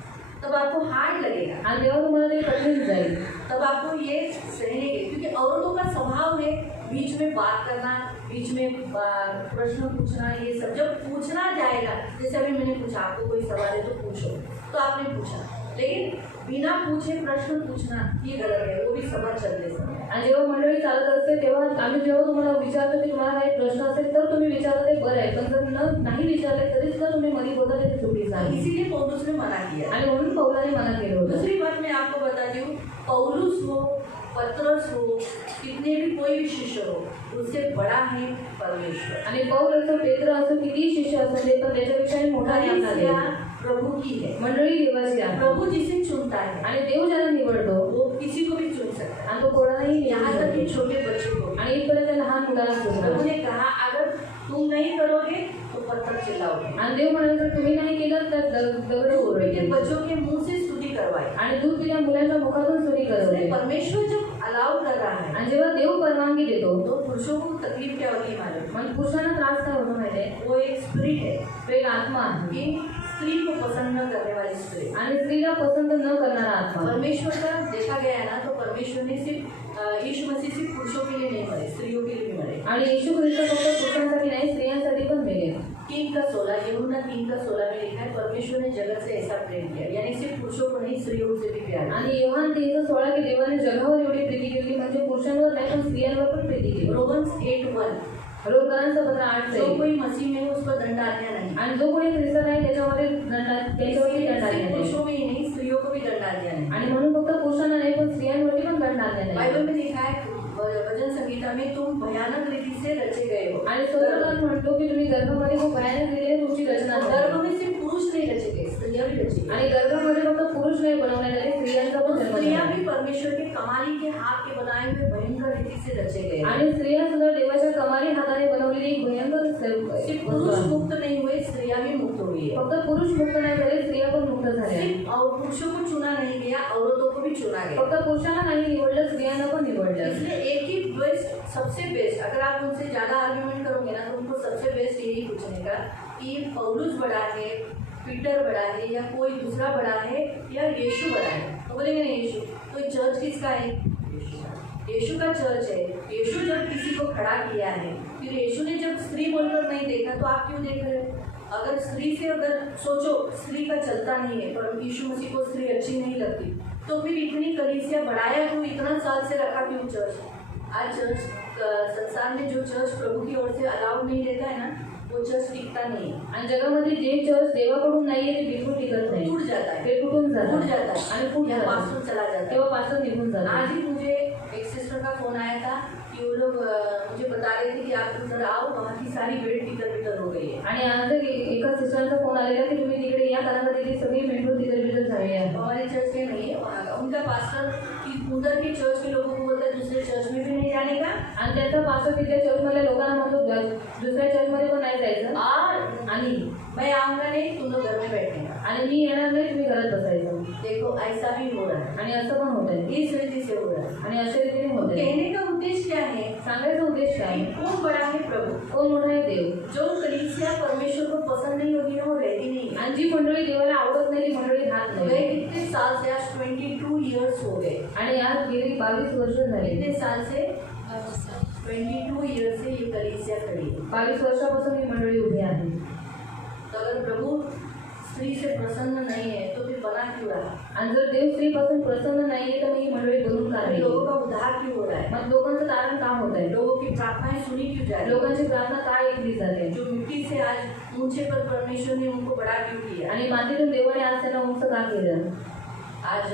तब आपको हार्ड लगेगा. आणि तेव्हा तुम्हाला ते कठीण जाईल. तब आपको ये सहने के, क्योंकि औरतों का स्वभाव है बीच में बात करना, बीच में प्रश्न पूछना. ये सब जब पूछना जाएगा, जैसे अभी मैंने पूछा आपको कोई सवाल है तो पूछो, तो आपने पूछा, लेकिन बिना पूछे प्रश्न पूछना ये गलत है, वो भी सभा चलते समय. आणि जेव्हा मंडळी चालत असते तेव्हा आम्ही जेव्हा तुम्हाला विचारतो की तुम्हाला काही प्रश्न असेल तर तुम्ही विचारता ते बरं आहे, पण जर नाही विचारले तरीच जर तुम्ही मध्ये बोलता ते चुकीचं आहे. इसीलिए पौलुस ने मना किया. आणि म्हणून पौलाने मना केलं होतं. दूसरी बात मैं आपको बताती हूँ, पौलुस हो, पत्रस हो, कितने भी कोई भी शिष्य हो, उससे बड़ा है परमेश्वर. आणि पौल असो, पेत्र असो, किती शिष्य असो ते, पण त्याच्यापेक्षा मोठा आहे आपला देव. प्रभु की है. मंडळी देवाची आहे. प्रभु जिसे चुनता है आणि देव ज्याला निवडतो वो किसी को भी चुन सकता है. आणि तो कोणालाही यहाँ निवडू तक शकतो. कि छोटे बच्चे को. आणि इथपर्यंत त्या लहान मुलाला प्रभु सुद्धा. ने कहा अगर तुम नहीं करोगे तो पत्थर चिल्लाओगे. आणि देव म्हणाले जर तुम्ही नाही केलं तर दगड दूध ओरडतील. के बच्चों के मुंह से स्तुति करवाई. आणि दूध पिल्या मुलांच्या मुखातून स्तुती करवते. परमेश्वर जब अलाउ कर रहा है आणि जेव्हा देव परवानगी देतो तो पुरुषों को तकलीफ क्या होती है मालूम? मग पुरुषांना त्रास काय होतो माहिती आहे? वो एक स्पिरिट है तो एक आत्मा आहे कि स्त्री को पसंद न करने वाली स्त्री. आणि स्त्रीला पसंत न करणारा आत्मा. परमेश्वर का देखा गया है ना, तो परमेश्वर ने सिर्फ यीशु मसीह सिर्फ पुरुषों के लिए नहीं मरे, स्त्रियों के लिए भी मरे. आणि येशू ख्रिस्त फक्त पुरुषांसाठी नहीं स्त्रियांसाठी पण मेले. 3:16 यूहन्ना 3:16 में लिखा है परमेश्वर ने जगत से ऐसा प्रेम किया, यानी सिर्फ पुरुषों को नहीं स्त्रियों से भी प्यार. आणि योहान 3:16 की देवाने जगावर एवढी प्रीती केली, म्हणजे पुरुषांवर नाही पण स्त्रियांवर पण प्रीती केली. रोमन्स 8:1 रोमकरांचं पत्र 8 जो कोई मसीह में हो उस पर दंड आज्ञा नहीं. आणि जो कोई ख्रिस्त नाही त्याच्यामध्ये दंड त्याच्यावरती दंड आलेला सिर्फ आहे. पुरुषों में ही नहीं स्त्रियों को भी दंड आज्ञा नहीं। आणि म्हणून फक्त पुरुषांना नाही पण स्त्रियांवरती पण दंड आज्ञा नाही। बाइबल में लिखा है भजन संगीता में तुम भयानक रीति से रचे गए हो। आणि स्तोत्रगान म्हणतो की तुम्ही गर्भामध्ये खूप भयानक रीतीने तुमची रचना झाली। गर्भ में सिर्फ पुरुष नहीं रचे गए, स्त्रियां भी रची गई। आणि गर्भामध्ये फक्त पुरुष नाही बनवण्यात आले, स्त्रियांचा पण जन्म स्त्रियां झाला। भी परमेश्वर के कमाली के हाथ के बनाए हुए भयंकर रीति से रचे गए। आणि स्त्रिया सुद्धा देवाच्या कमाली हाताने बनवलेली एक भयंकर सिर्फ पुरुष मुक्त नहीं हुए, स्त्रियां भी मुक्त हुई है। फक्त पुरुष मुक्त नाही झाले, स्त्रिया पण मुक्त झाल्या। सिर्फ और पुरुषों को चुना नहीं गया, औरतों को भी चुना गया। फक्त पुरुषांना नाही निवडलं, स्त्रियांना पण निवडलं। इसलिए एक ही बेस्ट, सबसे बेस्ट, अगर आप उनसे ज्यादा आर्ग्यूमेंट करोगे ना तो उनको सबसे बेस्ट यही पूछने का कि पौलुस बड़ा है, पीटर बड़ा है, या कोई दूसरा बड़ा है, या यीशु बड़ा है। तो बोलेंगे नहीं यीशु, तो चर्च किसका है? यीशु का चर्च है। यीशु जब किसी को खड़ा किया है, फिर यीशु ने जब स्त्री बोलकर नहीं देखा तो आप क्यों देख रहे हो? अगर स्त्री से अगर सोचो स्त्री का चलता नहीं है, पर यीशु मसीह को स्त्री अच्छी नहीं लगती, तो फिर इतनी कलीसिया बढ़ाया क्यों? इतना साल से रखा क्यों चर्च? आज चर्च संसार में जो चर्च प्रभु की ओर से अलाउड नहीं देता है ना, वो चर्च टिकता नहीं है। आणि जगामध्ये जे चर्च देवाकडून नाहीये ते बिलकुल टिकत नाही, टूट जाता है, ते तुटून टूट जातं जाता है आणि फूट या जातं, पास्टर चला जाता है। तेव्हा पास्टर निघून जातो। आज ही मुझे एक सिस्टर का फोन आया था कि वो लोग मुझे बता रहे थे कि आप उधर आओ, वहाँ की सारी बेड तितर-बितर हो गई है। आणि आज एका सिस्टरचा फोन आलेला की तुम्ही तिकडे या, कारण का तिथे सगळी मेंढूर तितर-बितर झालेली आहे। हमारे चर्च में नहीं है, वहाँ का उनका पास्टर कि उधर के चर्च के लोगों को बोलता है दूसरे चर्च में भी नहीं जाने का, आणि त्याचा पास्टर तिथल्या चर्चमधल्या लोकांना म्हणतो दुसऱ्या चर्चमध्ये पण नाही जायचं, और आणि मैं आऊँगा नहीं, तुम लोग घर में बैठेगा। आणि मी येणार नाही, तुम्ही घरात बसायचं। देखो ऐसा भी हो रहा है, आणि असं पण होत आहे, इस रीति से हो रहा है। आणि अशा रीतीने होत आहे। कहने का उद्देश्य क्या है? सांगायचा उद्देश काय आहे? कौन बड़ा है? प्रभु। कोण मोठा आहे? देव। जो कलीसिया परमेश्वर को पसंद नहीं होगी ना, वो रहती नहीं है। आणि जी मंडळी देवाला आवडत नाही ती मंडळी राहत गए नाही। कितने साल से? आज 22 इयर्स हो गए। आणि आज गेली 22 वर्ष झाली। कितने साल से? 22 ईयर से ये कलीसिया खड़ी है। 22 वर्षापासून ही मंडळी उभी आहे। तो अगर प्रभु स्त्री से प्रसन्न नहीं है तो फिर बना क्यों रहा? आणि जर देव स्त्रीपासून प्रसन्न नाहीये तर मग ही मंडळी बनून का राहिली? लोगों का उद्धार क्यों हो रहा है? मग लोकांचं कारण का होत आहे? लोगों की प्रार्थनाएं सुनी क्यों जा रही है? लोकांची प्रार्थना का ऐकली जाते? जो मिट्टी से आज ऊंचे पर परमेश्वर ने उनको बड़ा क्यों किया? आणि मातीतून देवाने आज त्यांना उंच का केलं? आज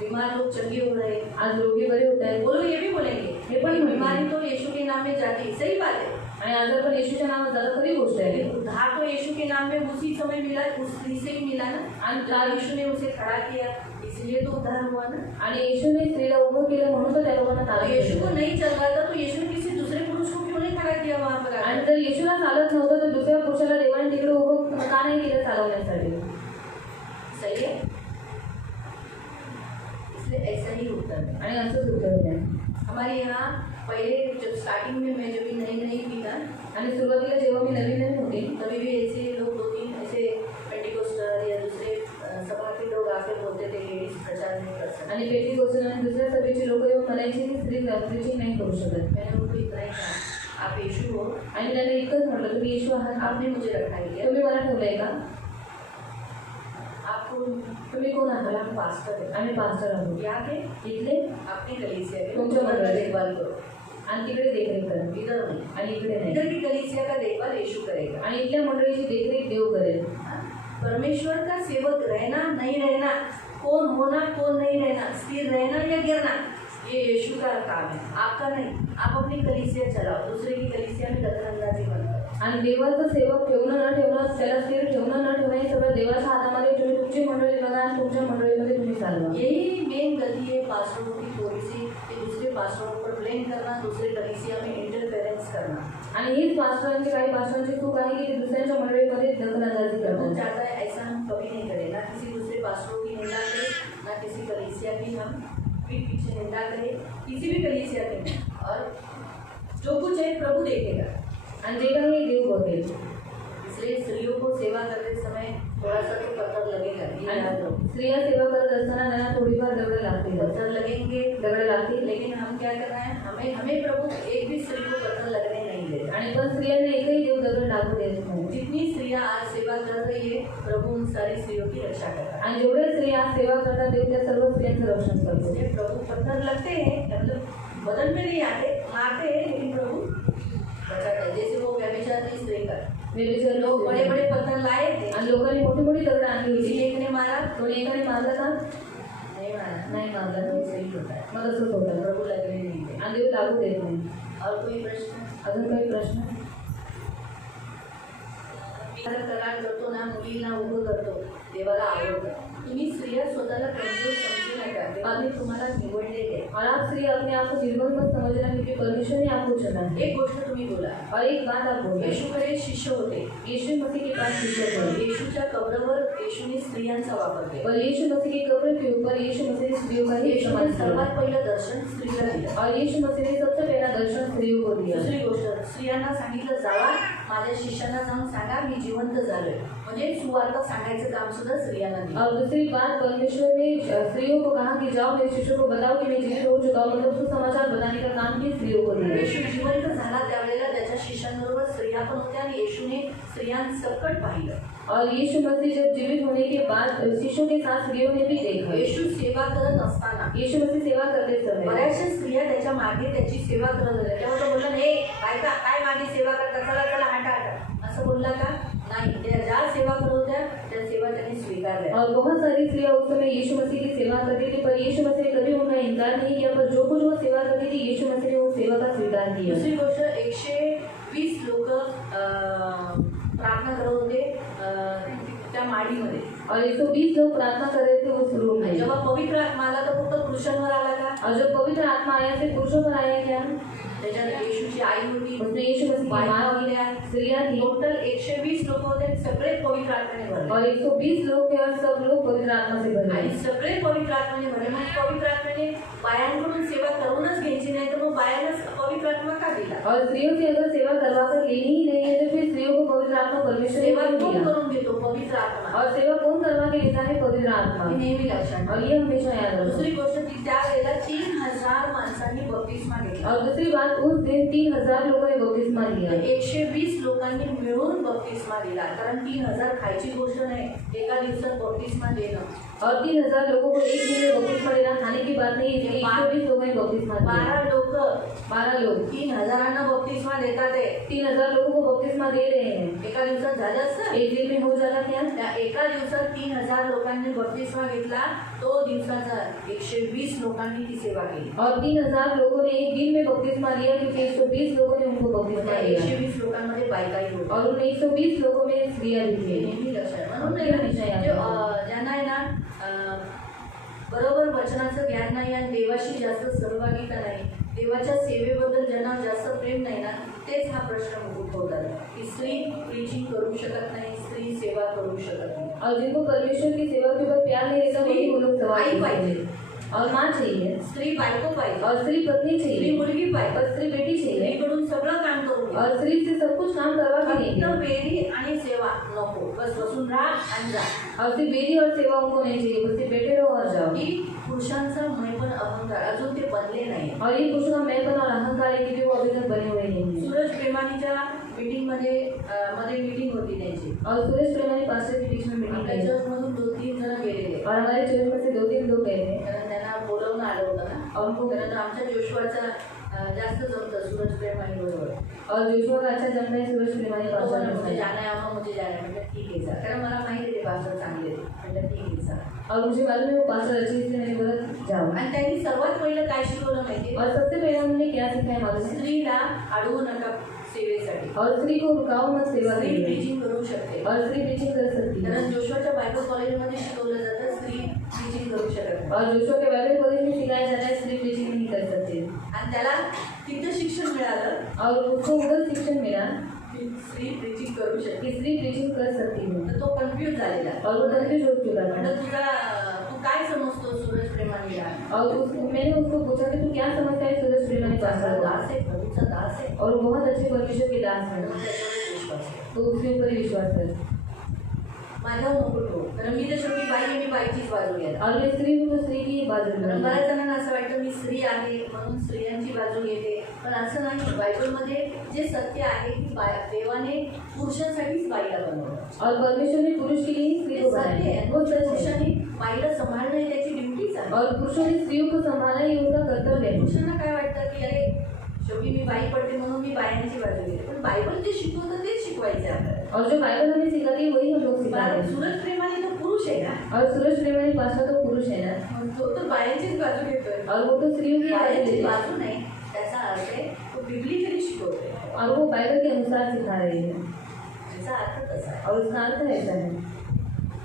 बीमार लोग चंगे हो रहे हैं, आज रोगी बरे होत आहेत। वो लोग ये भी बोलेंगे हे पण म्हणतील। बीमारी तो यीशु के नाम में जाती है, सही बात है। आणि आजार पण येशूच्या नावात झालं, खरी गोष्ट आहे। लेकिन उद्धार तो यीशु के नाम में उसी समय मिला, उस स्त्री से ही मिला ना, आणि जब यीशु ने उसे खड़ा किया इसलिए तो उद्धार हुआ ना। आणि येशूने स्त्रीला उभं केलं म्हणून तर त्या लोकांना तो तारण यीशु को केलं। नहीं चल रहा था तो यीशु ने किसी दूसरे पुरुष को क्यों नहीं खड़ा किया वहां पर आकर? आणि जर येशूला चालत नव्हतं तर दुसऱ्या पुरुषाला देवाने तिकडे उभं का नाही केलं चालवण्यासाठी? सही है, इसलिए ऐसा ही उत्तर है। आणि असंच उत्तर द्या। हमारे यहाँ पहले जब स्टार्टिंग में मैं जब नई थी ना, आणि सुरुवातीला जेव्हा मी नवीन होते तभी भी ऐसे लोग 2-3 ऐसे पेंटिकोस्टर या दूसरे सभा के लोग आके बोलते थे लेडीज प्रचार नहीं कर सकते। आणि पेंटिकोस्टल आणि दुसऱ्या सभेचे लोक येऊन म्हणायचे की स्त्री प्रीचिंग नाही करू शकत। मैंने उनको इतना ही कहा, आप यीशु हो, आणि त्याने इतकंच म्हटलं तुम्ही येशू आहात, आपने मुझे रखा है क्या? तुम्ही मला ठेवलंय का? आपको तुम्ही कोण आहात? हम पास्टर है, आम्ही पास्टर आहोत। क्या के इथले अपनी कलीसिया के तुमच्या उनका मंडळाची देखभाल करो, आणि तिकडे देखरेख करा, इधर नहीं। आणि इकडे नाही। इधर की कलीसिया का देखभाल यीशु करेगा। आणि इथल्या मंडळीची देखरेख देव करेल। परमेश्वर का सेवक रहना नहीं रहना, कौन होना कौन नहीं रहना, स्थिर रहना या गिरना, ये यीशु का काम है, आपका नहीं। आप अपनी कलीसिया चलाओ, दूसरे की कलीसिया में दखलंदाजी मत करो। आणि देवाचं सेवक ठेवणं न ठेवणं, त्याला स्थिर ठेवणं न ठेवणं हे सगळं देवाच्या हातामध्ये। तुम्ही तुमची मंडळी बघा आणि तुमच्या मंडळीमध्ये तुम्ही चालवा। यही मेन गलती है पास्टरों की, थोड़ी सी कि दूसरे पास्टरों पर ब्लेम करना, दूसरे कलीसिया में इंटरफेरेंस करना। आणि हीच पास्टरांची, काही पास्टरांची चूक आहे की ते दुसऱ्यांच्या मंडळीमध्ये दखलंदाजी प्रभु करतात। चाहता है ऐसा हम कभी नहीं करें, ना किसी दूसरे पास्टरों की निंदा करें, ना किसी कलीसिया की हम पीठ पीछे निंदा करें, किसी भी कलीसिया की नहीं। और जो कुछ है प्रभु देखेगा, आणि जे काही देव बघेल। इसलिए स्त्रियों को सेवा करते समय थोड़ा सा तो पत्थर लगेगा, ये याद रखो। स्त्रिया सेवा करत असताना त्यांना थोडीफार दगड लागतील, पत्थर लगेंगे, दगड लागतील। लेकिन हम क्या कर रहे हैं, हमें प्रभु एक भी स्त्री को पत्थर लगने नहीं देता। आणि पण स्त्रियांना एकही देव दगड लागू देत नाही। जितनी स्त्रियां आज सेवा कर रही है, प्रभु उन सारी स्त्रियों की रक्षा कर रहा है। आणि जेवढे स्त्रिया सेवा करतात देव त्या सर्व स्त्रियांचं रक्षण करतो। इसलिए प्रभु पत्थर लगते हैं, मतलब बदन में नहीं आते, मारते हैं, लेकिन प्रभु बचाता है। जैसे वो व्यभिचार नहीं स्त्री का, व्यभिचार लोग बड़े बड़े पत्थर लाए थे, आणि लोकांनी मोठी मोठी दगड आणली किसी होती. एक ने मारा, कोणी एकाने मारलं का? नहीं मारा, नाही मारलं. ऐसे ही होता है, मग असंच होतं. प्रभु लगने नहीं थे. आणि देव लागू देत नाही. और कोई प्रश्न? अजून काही प्रश्न? करार करतो ना, मुलीला उभं करतो, देवाला आवडतं. तुम्ही स्त्रिया स्वतःला कमजोर समजू नका, देवाने तुम्हाला निवडलेले आहे. और आप स्त्री अपने आप को निर्बल मत समझना क्योंकि परमेश्वर ने आपको चुना है. एक गोष्ट तुम्ही बोला, और एक बात आप बोले, येशूकडे शिष्य होते, यीशु मसीह के पास शिष्य थे. येशूच्या कबरावर येशूने स्त्रियांचा वापर केला. और यीशु मसीह की कब्र के ऊपर यीशु मसीह ने स्त्रियों का ही येशूने इस्तेमाल किया. सर्वात पहिलं दर्शन स्त्रीला दिलं. और यीशु मसीह ने सबसे पहला दर्शन स्त्रियों को दिया. दुसरी गोष्ट, स्त्रियांना सांगितलं, जावा माझ्या शिष्यांना जाऊन सांगा मी जिवंत झालोय. म्हणजे सुवार्ता सांगायचं काम सुद्धा स्त्रियांना दिलं. और दूसरी बात, परमेश्वर ने स्त्रियों को कहा कि जाओ मेरे शिष्यों को बताओ कि मैं जीवित हो चुका हूँ. मतलब सुसमाचार बताने का काम भी स्त्रियों को दिया. येशू जिवंत झाला त्यावेळेला त्याच्या शिष्यांबरोबर स्त्रिया पण होत्या आणि येशूने स्त्रियांसकट पाहिलं. और यीशु मसीह जब जीवित होने के बाद शिष्यों के साथ स्त्रियों ने भी देखा. येशू सेवा करत असताना यीशु मसीह सेवा करते समय बऱ्याचशा स्त्रिया त्याच्या मागे त्याची सेवा करत होत्या. तेव्हा तो बोलला, हे बायका काय मागे सेवा करता, चला चला हटा हटा, असं बोलला का? नाही, त्या ज्या सेवा करत होत्या त्या सेवा त्यांनी स्वीकारल्या. और बहुत सारी स्त्रियां उस समय यीशु मसीह की सेवा करती थी, पर यीशु मसीह ने कभी उनका इनकार नहीं किया. पर जो कुछ वो सेवा करती थी यीशु मसीह ने उस सेवा का स्वीकार किया. दुसरी गोष्ट, 120 लोक प्रार्थना करत होते त्या माडीमध्ये. और 120 लोग प्रार्थना कर रहे थे उस रूम में. जेव्हा पवित्र आत्मा आला तर फक्त पुरुषांवर आला का? और जब पवित्र आत्मा आया फिर पुरुषों पर आया क्या? त्याच्यात येशूची आई होती, उसने यीशु मसीह की बायका माँ होत्या, स्त्रियां थी. टोटल 120 लोक होते, सगळे पवित्र आत्म्याने भरले. और 120 लोग थे और सब लोग पवित्र आत्मा से भरे. आणि सगळे पवित्र आत्म्याने भरले. मग पवित्र आत्म्याने बायांकडून सेवा करूनच घ्यायची नाही तर मग बायांनाच पवित्र आत्मा का दिला? और स्त्रियों से अगर सेवा करवा कर लेनी ही नहीं है तो फिर स्त्रियों को पवित्र आत्मा परमेश्वर ने सेवा क्यों कोण दिया? करून देतो? पवित्र आत्मा. और सेवा कौन करवा के लेता है? पवित्र आत्मा. हे नेहमी लक्षात ठेवा. और ये हमेशा याद रखो. दुसरी गोष्ट ती त्या वेळेला 3000 माणसांनी बपतिस्मा घेतला. और दूसरी बात, उस दिन 3000 लोगों ने बपतिस्मा लिया. 120 लोकांनी मिळून बपतिस्मा दिला. कारण 3000 खायची गोष्ट नाही, एका दिवसात बपतिस्मा देणं. और 3000 लोगों को एक दिन में बपतिस्मा देना खाने की बात नहीं है. इसलिए 120 लोगों ने बपतिस्मा दिया. 12 लोक 12 लोग 3000 बपतिस्मा देतात. 3000 लोगों को बपतिस्मा दे रहे हैं. एका दिवसात झालं असतं. एक दिन में हो जाता क्या? त्या एका दिवसात 3000 लोकांनी बपतिस्मा घेतला. तो दिवसाचा 120 लोकांनी ती सेवा केली. और 3000 लोगों ने एक दिन में बपतिस्मा लिया क्योंकि 120 लोगों ने उनको बपतिस्मा त्या दिया. 120 लोकांमध्ये बायकाही होत्या. और उन 120 लोगों में स्त्रियां भी हे थी. नेहमी लक्षात. म्हणून और नाही ये ना, हमेशा याद जे, रखो. ज्यांना आहे ना बरोबर वचनाचं ज्ञान नाही आणि देवाशी जास्त सहभागिता नाही, देवाच्या सेवेबद्दल ज्यांना जास्त प्रेम नाही ना, तेच हा प्रश्न उद्भवतात की स्त्री प्रीचिंग करू शकत नाही, स्त्री सेवा करू शकत नाही. और जिनको परमेश्वर की सेवा के ऊपर प्यार नहीं रहता वही वो लोग सवाल आई करते पाहिजे, हैं. और माँ चाहिए, स्त्री बायको पाहिजे, और स्त्री पत्नी स्त्री चाहिए, मुलगी पाहिजे, और स्त्री बेटी चाहिए. स्त्रीकडून सगळं काम करून घे. और स्त्री से सब कुछ काम करवा के फक्त लेंगे. बेरी आणि सेवा नको, बस बसून राहा आणि जा. और सिर्फ बेटी और सेवा उनको नहीं चाहिए, बस सिर्फ बैठे रहो और जाओ. की पुरुषांचा मैपण अहंकार अजून ते बनले नाही. और ये पुरुषों का मैपन और अहंकार है कि वो अभी तक बने हुए नहीं हैं. सूरज प्रेमानीच्या मीटिंग मध्ये मीटिंग होती त्यांची. और सुरेश प्रेमानी पास्टर के बीच में मीटिंग आपल्या की. चर्चमधून 2-3 जण गेलेले. और हमारे चर्च में से 2-3 लोग गए थे. कारण त्यांना बोलवून आलं होतं ना. और उनको कारण आमच्या जोशवाचा जास्त जमतं सूरज प्रेमानी बरोबर. और जोशुआ का अच्छा जमता है सुरेश प्रेमानी तो पास्टर मुझे के साथ. जाना है अम्मा, मुझे जाना है. म्हटलं ठीक आहे सर, कारण मला माहिती आहे ते पास्टर चांगले आहेत. म्हटलं ठीक आहे सर. और मुझे मालूम है वो पास्टर अच्छे, इसलिए मैंने बोला जाओ. आणि त्यांनी सर्वात पहिलं काय शिकवलं माहिती आहे? और सबसे पहले उन्होंने क्या सिखाया मालूम है? स्त्रीला अडवू नका सेवेसाठी. और स्त्री को रुकाओ मत सेवा के स्त्री लिए. प्रीचिंग करू शकते. और स्त्री प्रीचिंग कर सकती है. कारण जोशवाच्या बायबल कॉलेजमध्ये शिकवलं जातं स्त्री प्रीचिंग करू शकत नाही. और जोशुआ के बाइबल कॉलेज में सिखाया जाता है स्त्री प्रीचिंग नहीं कर सकते. आणि त्याला तिथं शिक्षण मिळालं और उसको उधर शिक्षण मिला की स्त्री प्रीचिंग करू शकते. कि स्त्री प्रीचिंग कर सकती है. तर तो कन्फ्यूज झालेला. और वो कंफ्यूज हो चुका था. म्हटलं तू काय समजतो सूरज प्रेमानीला? और मैंने उसको पूछा कि तू क्या समझता है सूरज प्रेमानी पास्टर को? दास आहे, प्रभूचा दास आहे. और वो बहुत अच्छे परमेश्वर के दास हैं. त्याच्यावर विश्वास आहे. तो उसके ऊपर ही विश्वास कर. माझ्यावर नको ठेवू. कारण मी तर शेवटी बाई आहे, मी बाईचीच बाजू घ्यायला. और मैं स्त्री हूँ तो स्त्री की ही बाजू कारण लूंगी. बऱ्याच जणांना असं वाटतं मी स्त्री आहे म्हणून स्त्रियांची बाजू घेते, पण असं नाही. बायबलमध्ये जे सत्य आहे की देवाने पुरुषांसाठीच बाईला बनवलं. और परमेश्वर ने पुरुष के लिए ही स्त्री ते को सत्य बनाया आहे. है. वो सच है. पुरुषांनी बाईला सांभाळणं ही त्याची ड्युटीच आहे. और पुरुषों ने स्त्रियों को संभालना ही उनका कर्तव्य है. पुरुषांना काय वाटतं की अरे शेवटी मी बाई पडते म्हणून मी बायांची बाजू घेते, पण बायबल जे शिकवतं तेच शिकवायचं आहे आपल्याला. और जो बाइबल हमें सिखाती है वही हम लोग सिखा रहे हैं। सूरज प्रेमाने तो पुरुष आहे ना, और सूरज प्रेमाने पासा तो पुरुष है ना, तो बायांचीच बाजू घेतोय और वो तो स्त्रियों की बाजू बायांची लेते हैं। बाजू नाही, त्याचा अर्थ आहे तो बिब्लिकली शिकवतोय, और वो बाइबल के अनुसार सिखा रहे हैं, त्याचा अर्थ तसा आहे. और उसका अर्थ ऐसा है।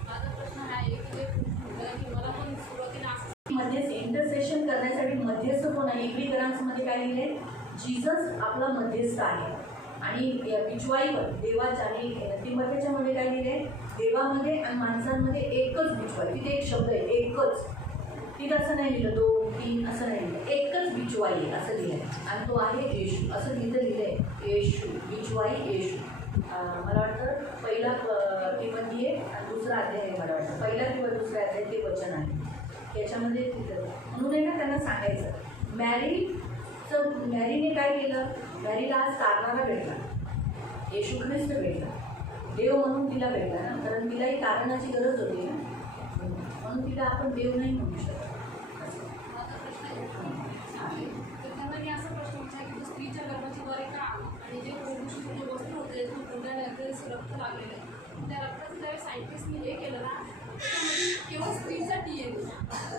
माझा प्रश्न हा आहे की की मला पण सुरुवातीला असं मध्येच इंटरसेशन करण्यासाठी मध्यस्थ कोण आहे? इब्रिकरांसमध्ये काय लिहिले? जीसस आपला मध्यस्थ आहे. आणि बिचवाईवर देवाच्या आणि तिमोथेच्यामध्ये काय लिहिले? देवामध्ये आणि माणसांमध्ये एकच बिचवाई. तिथे एक शब्द आहे एकच. तिथं असं नाही लिहिलं 2 3 असं नाही लिहिलं, एकच बिचवाई असं लिहिलं आणि तो आहे येशू. असं तिथं लिहिलंय येशू, बिचवाई येशू. मला वाटतं पहिला तिमोथी आहे आणि दुसरा अध्याय आहे. मला वाटतं पहिला किंवा दुसरा अध्याय ते वचन आहे याच्यामध्ये. तिथं म्हणून आहे ना त्यांना सांगायचं मॅरीने काय केलं? मॅरीला आज काढणारा भेटला, येशू ख्रिस्त भेटला, देव म्हणून तिला भेटला ना, कारण तिलाही कारणाची गरज होती ना, म्हणून तिला आपण देव नाही म्हणू शकत. माझा प्रश्न आहे तर त्यांना मी असा प्रश्न विचारला की स्त्रीच्या गर्भाची द्वारे का आणि जे पुरुषाचे जे वस्त्र होते कुंडल्याने रक्त लागलेलं आहे त्या रक्ताचं ज्यावेळी सायंटिस्टनी हे केलं ना त्याच्यामध्ये केवळ स्त्रीसाठी येईल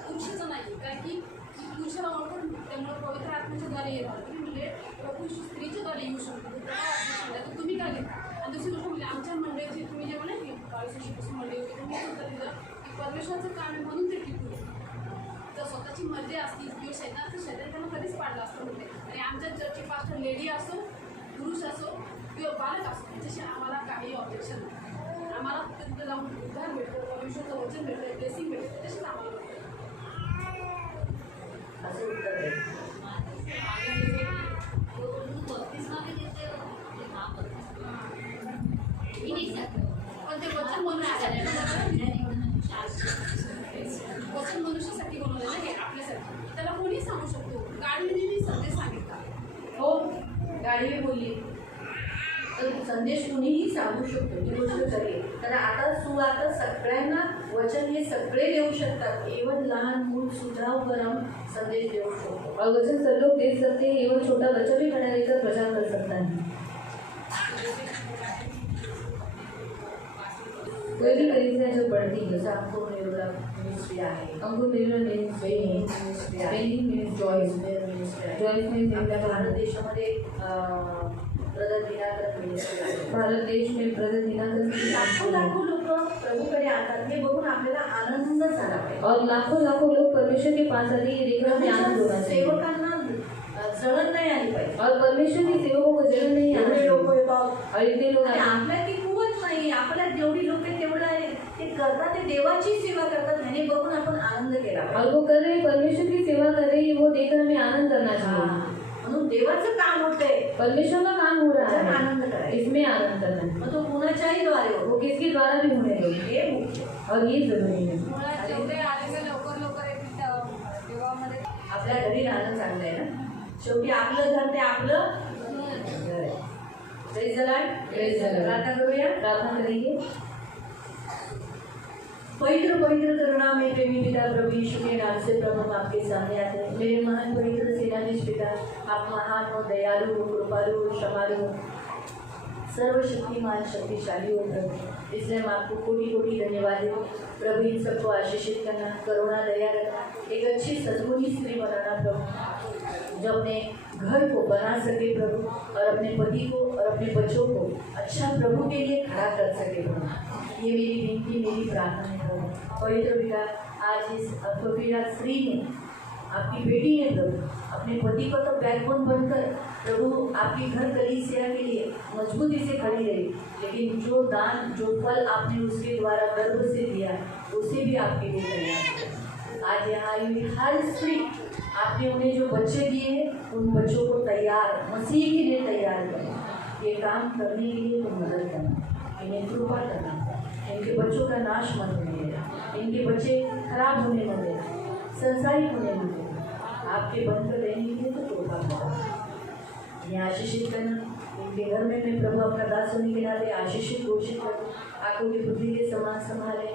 पुरुषाचं नाही, कारण की पुरुषाला ओळखून त्यामुळे पवित्र आत्म्याच्या द्वारे येतात. तुम्ही म्हणजे पुरुष स्त्रीच्या द्वारे येऊ शकतो, तर तुम्ही काय घेता? आणि दुसरी गोष्ट म्हणजे आमच्या मंडळीची तुम्ही जेव्हा नाही की 22 वर्षापासून मंडळी होती तुम्ही उत्तर दिलं की परमेश्वराचं काम आहे म्हणून ते टिकून तर स्वतःची मर्जी असती किंवा शैतानाचं शैतान त्यांना कधीच पाडलं असतं होते. आणि आमच्या चर्चची पास्टर लेडी असो पुरुष असो किंवा बालक असो त्याच्याशी आम्हाला काही ऑब्जेक्शन नाही. आम्हाला तिथं जाऊन उद्धार भेटतो, परमेश्वराचं वचन भेटतं, ब्लेसिंग भेटतं, त्याच्याशीच आम्हाला भेटतं. असं उत्तर आहे. पण ते वचन वचन मनुष्यासाठी बनवलं ना हे आपल्यासाठी. त्याला कोणी सांगू शकतो? गाडीने संदेश सांगितला. हो, गाडी बोलली तर संदेश कुणीही सांगू शकतो, ती गोष्ट करेल. तर आता सगळ्यांना वचन हे सगळे देऊ शकतात, एवढं लहान मूल सुद्धा गरम संदेश देऊ शकतो. और वचन सब लोग देख सकते हैं, एवं छोटा बच्चा भी खड़ा रहकर प्रचार कर सकता है. कोई भी कलीसिया जो पढ़ती है, जसं अंकुर निर्मला मिनिस्ट्री आहे, अंकुर निर्मल मिनिस्ट्री है, मिनिस्ट्री आहे, ट्रेनिंग मिनिस्ट्री, जॉईस मिनिस्ट्री आहे. जॉइस में आपल्या भारत देशामध्ये ब्रदर दिनाकर मिनिस्ट्री आहे. भारत देश में ब्रदर दिनाकर लाखो लोक प्रभूकडे आतात, हे बघून आपल्याला आनंद झाला पाहिजे. और लाखों लाखों लोग परमेश्वर के पास आते हैं, ये देखकर हमें आनंद होना चाहिए. सेवकांना जळण नाही आली पाहिजे. और परमेश्वर के सेवकों को जलन नहीं आना एवढे लोक चाहिए. येतात और इतने लोग आणि आते हैं. आपल्यात ती कुवत नाही, आपल्यात जेवढी लोक आहेत तेवढं आहे ते करतात, ते देवाची सेवा करतात, ह्याने बघून आपण आनंद केला पाहिजे. और वो कर रहे हैं, परमेश्वर की सेवा कर रहे हैं, वो देखकर हमें आनंद करना चाहिए. म्हणून देवाचं काम होतंय, परमेश्वर का काम हो रहा त्याच्यात है, आनंद करायचा. इसमें आनंद करना है. मग तो कुणाच्याही द्वारे हो, वो किसके द्वारा भी होने दो, हे मुख्य. और ये जरूरी है. मुळात जेवढे आलेले लवकर येतील त्या देवामध्ये आपल्या घरी राहणं चांगलं आहे ना, शेवटी आपलं घर ते आपलं घर आहे. Praise the Lord. Praise the Lord. प्रार्थना करूया. प्रार्थना करेंगे. पवित्र पवित्र करुणामय प्रेमी पिता प्रभु यीशु के नाम से प्रभु हम आपके सामने आते हैं. मेरे महान पवित्र सेनाधीश पिता, आप महान हो, दयालु हो, कृपालु हो, क्षमालु हो, सर्वशक्तिमान शक्तिशाली हो प्रभु. इसलिए हम आपको कोटि कोटि धन्यवाद दें प्रभु. इन सबको आशीषित करना, करुणा दया रखना, एक अच्छी सद्गुणी स्त्री बनाना प्रभु, जो अपने घर को बना सके प्रभु, और अपने पति को और अपने बच्चों को अच्छा प्रभु के लिए खड़ा कर सके प्रभु. ये मेरी विनती, मेरी प्रार्थना है प्रभु. पवित्र पिता, आज इस पवित्र स्त्री ने, आपकी बेटी ने प्रभु, अपने पति को तो बैकबोन बनकर प्रभु आपकी घर कलीसिया के लिए मजबूती से खड़ी रही, लेकिन जो दान, जो फल आपने उसके द्वारा गर्भ से दिया, उसे भी आपके लिए तैयार. आज यहाँ आई हुई हर स्त्री, आपने उन्हें जो बच्चे दिए हैं, उन बच्चों को तैयार, मसीह के लिए तैयार करना. ये काम करने के लिए तो मदद करना, इन्हें कृपा करना, इनके बच्चों का नाश मत होने देना, इनके बच्चे खराब होने मत देना, संसारिक होने मत देना. आपके बनकर रहने के लिए तो कृपा करना, इन्हें आशीषित करना. इनके घर में मैं प्रभु अपना दास होने के नाते आशीषित घोषित कर, आंखों की पृथ्वी के समान संभाले,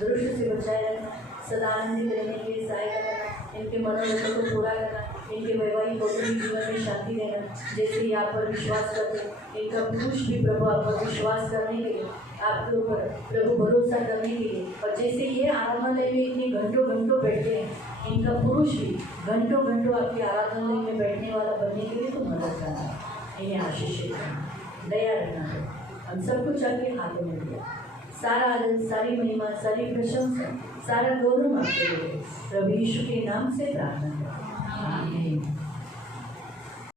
दृष्टि से बचाए रखना, सदा आनंदित रहने के लिए सहायता करना, इनके मनोरथों को पूरा करना, इनके वैवाहिक कौटुंबिक जीवन में शांति देना। जैसे ही आप पर विश्वास करते, इनका पुरुष भी प्रभु आप पर विश्वास करने के लिए, आपके ऊपर प्रभु भरोसा करने के लिए, और जैसे ये आराधनालय में इतने घंटों घंटों बैठते हैं, इनका पुरुष भी घंटों घंटों आपके आराधनालय में बैठने वाला बनने के लिए तो मदद करना, इन्हें आशीषित करना, दया रखना है। हम सब कुछ आपके हाथों में दिया। सारा आनंद, सारी महिमा, सारी प्रशंसा, सारा गौरव आपके लिए प्रभु यीशु के नाम से प्रार्थना करते हैं। आमीन।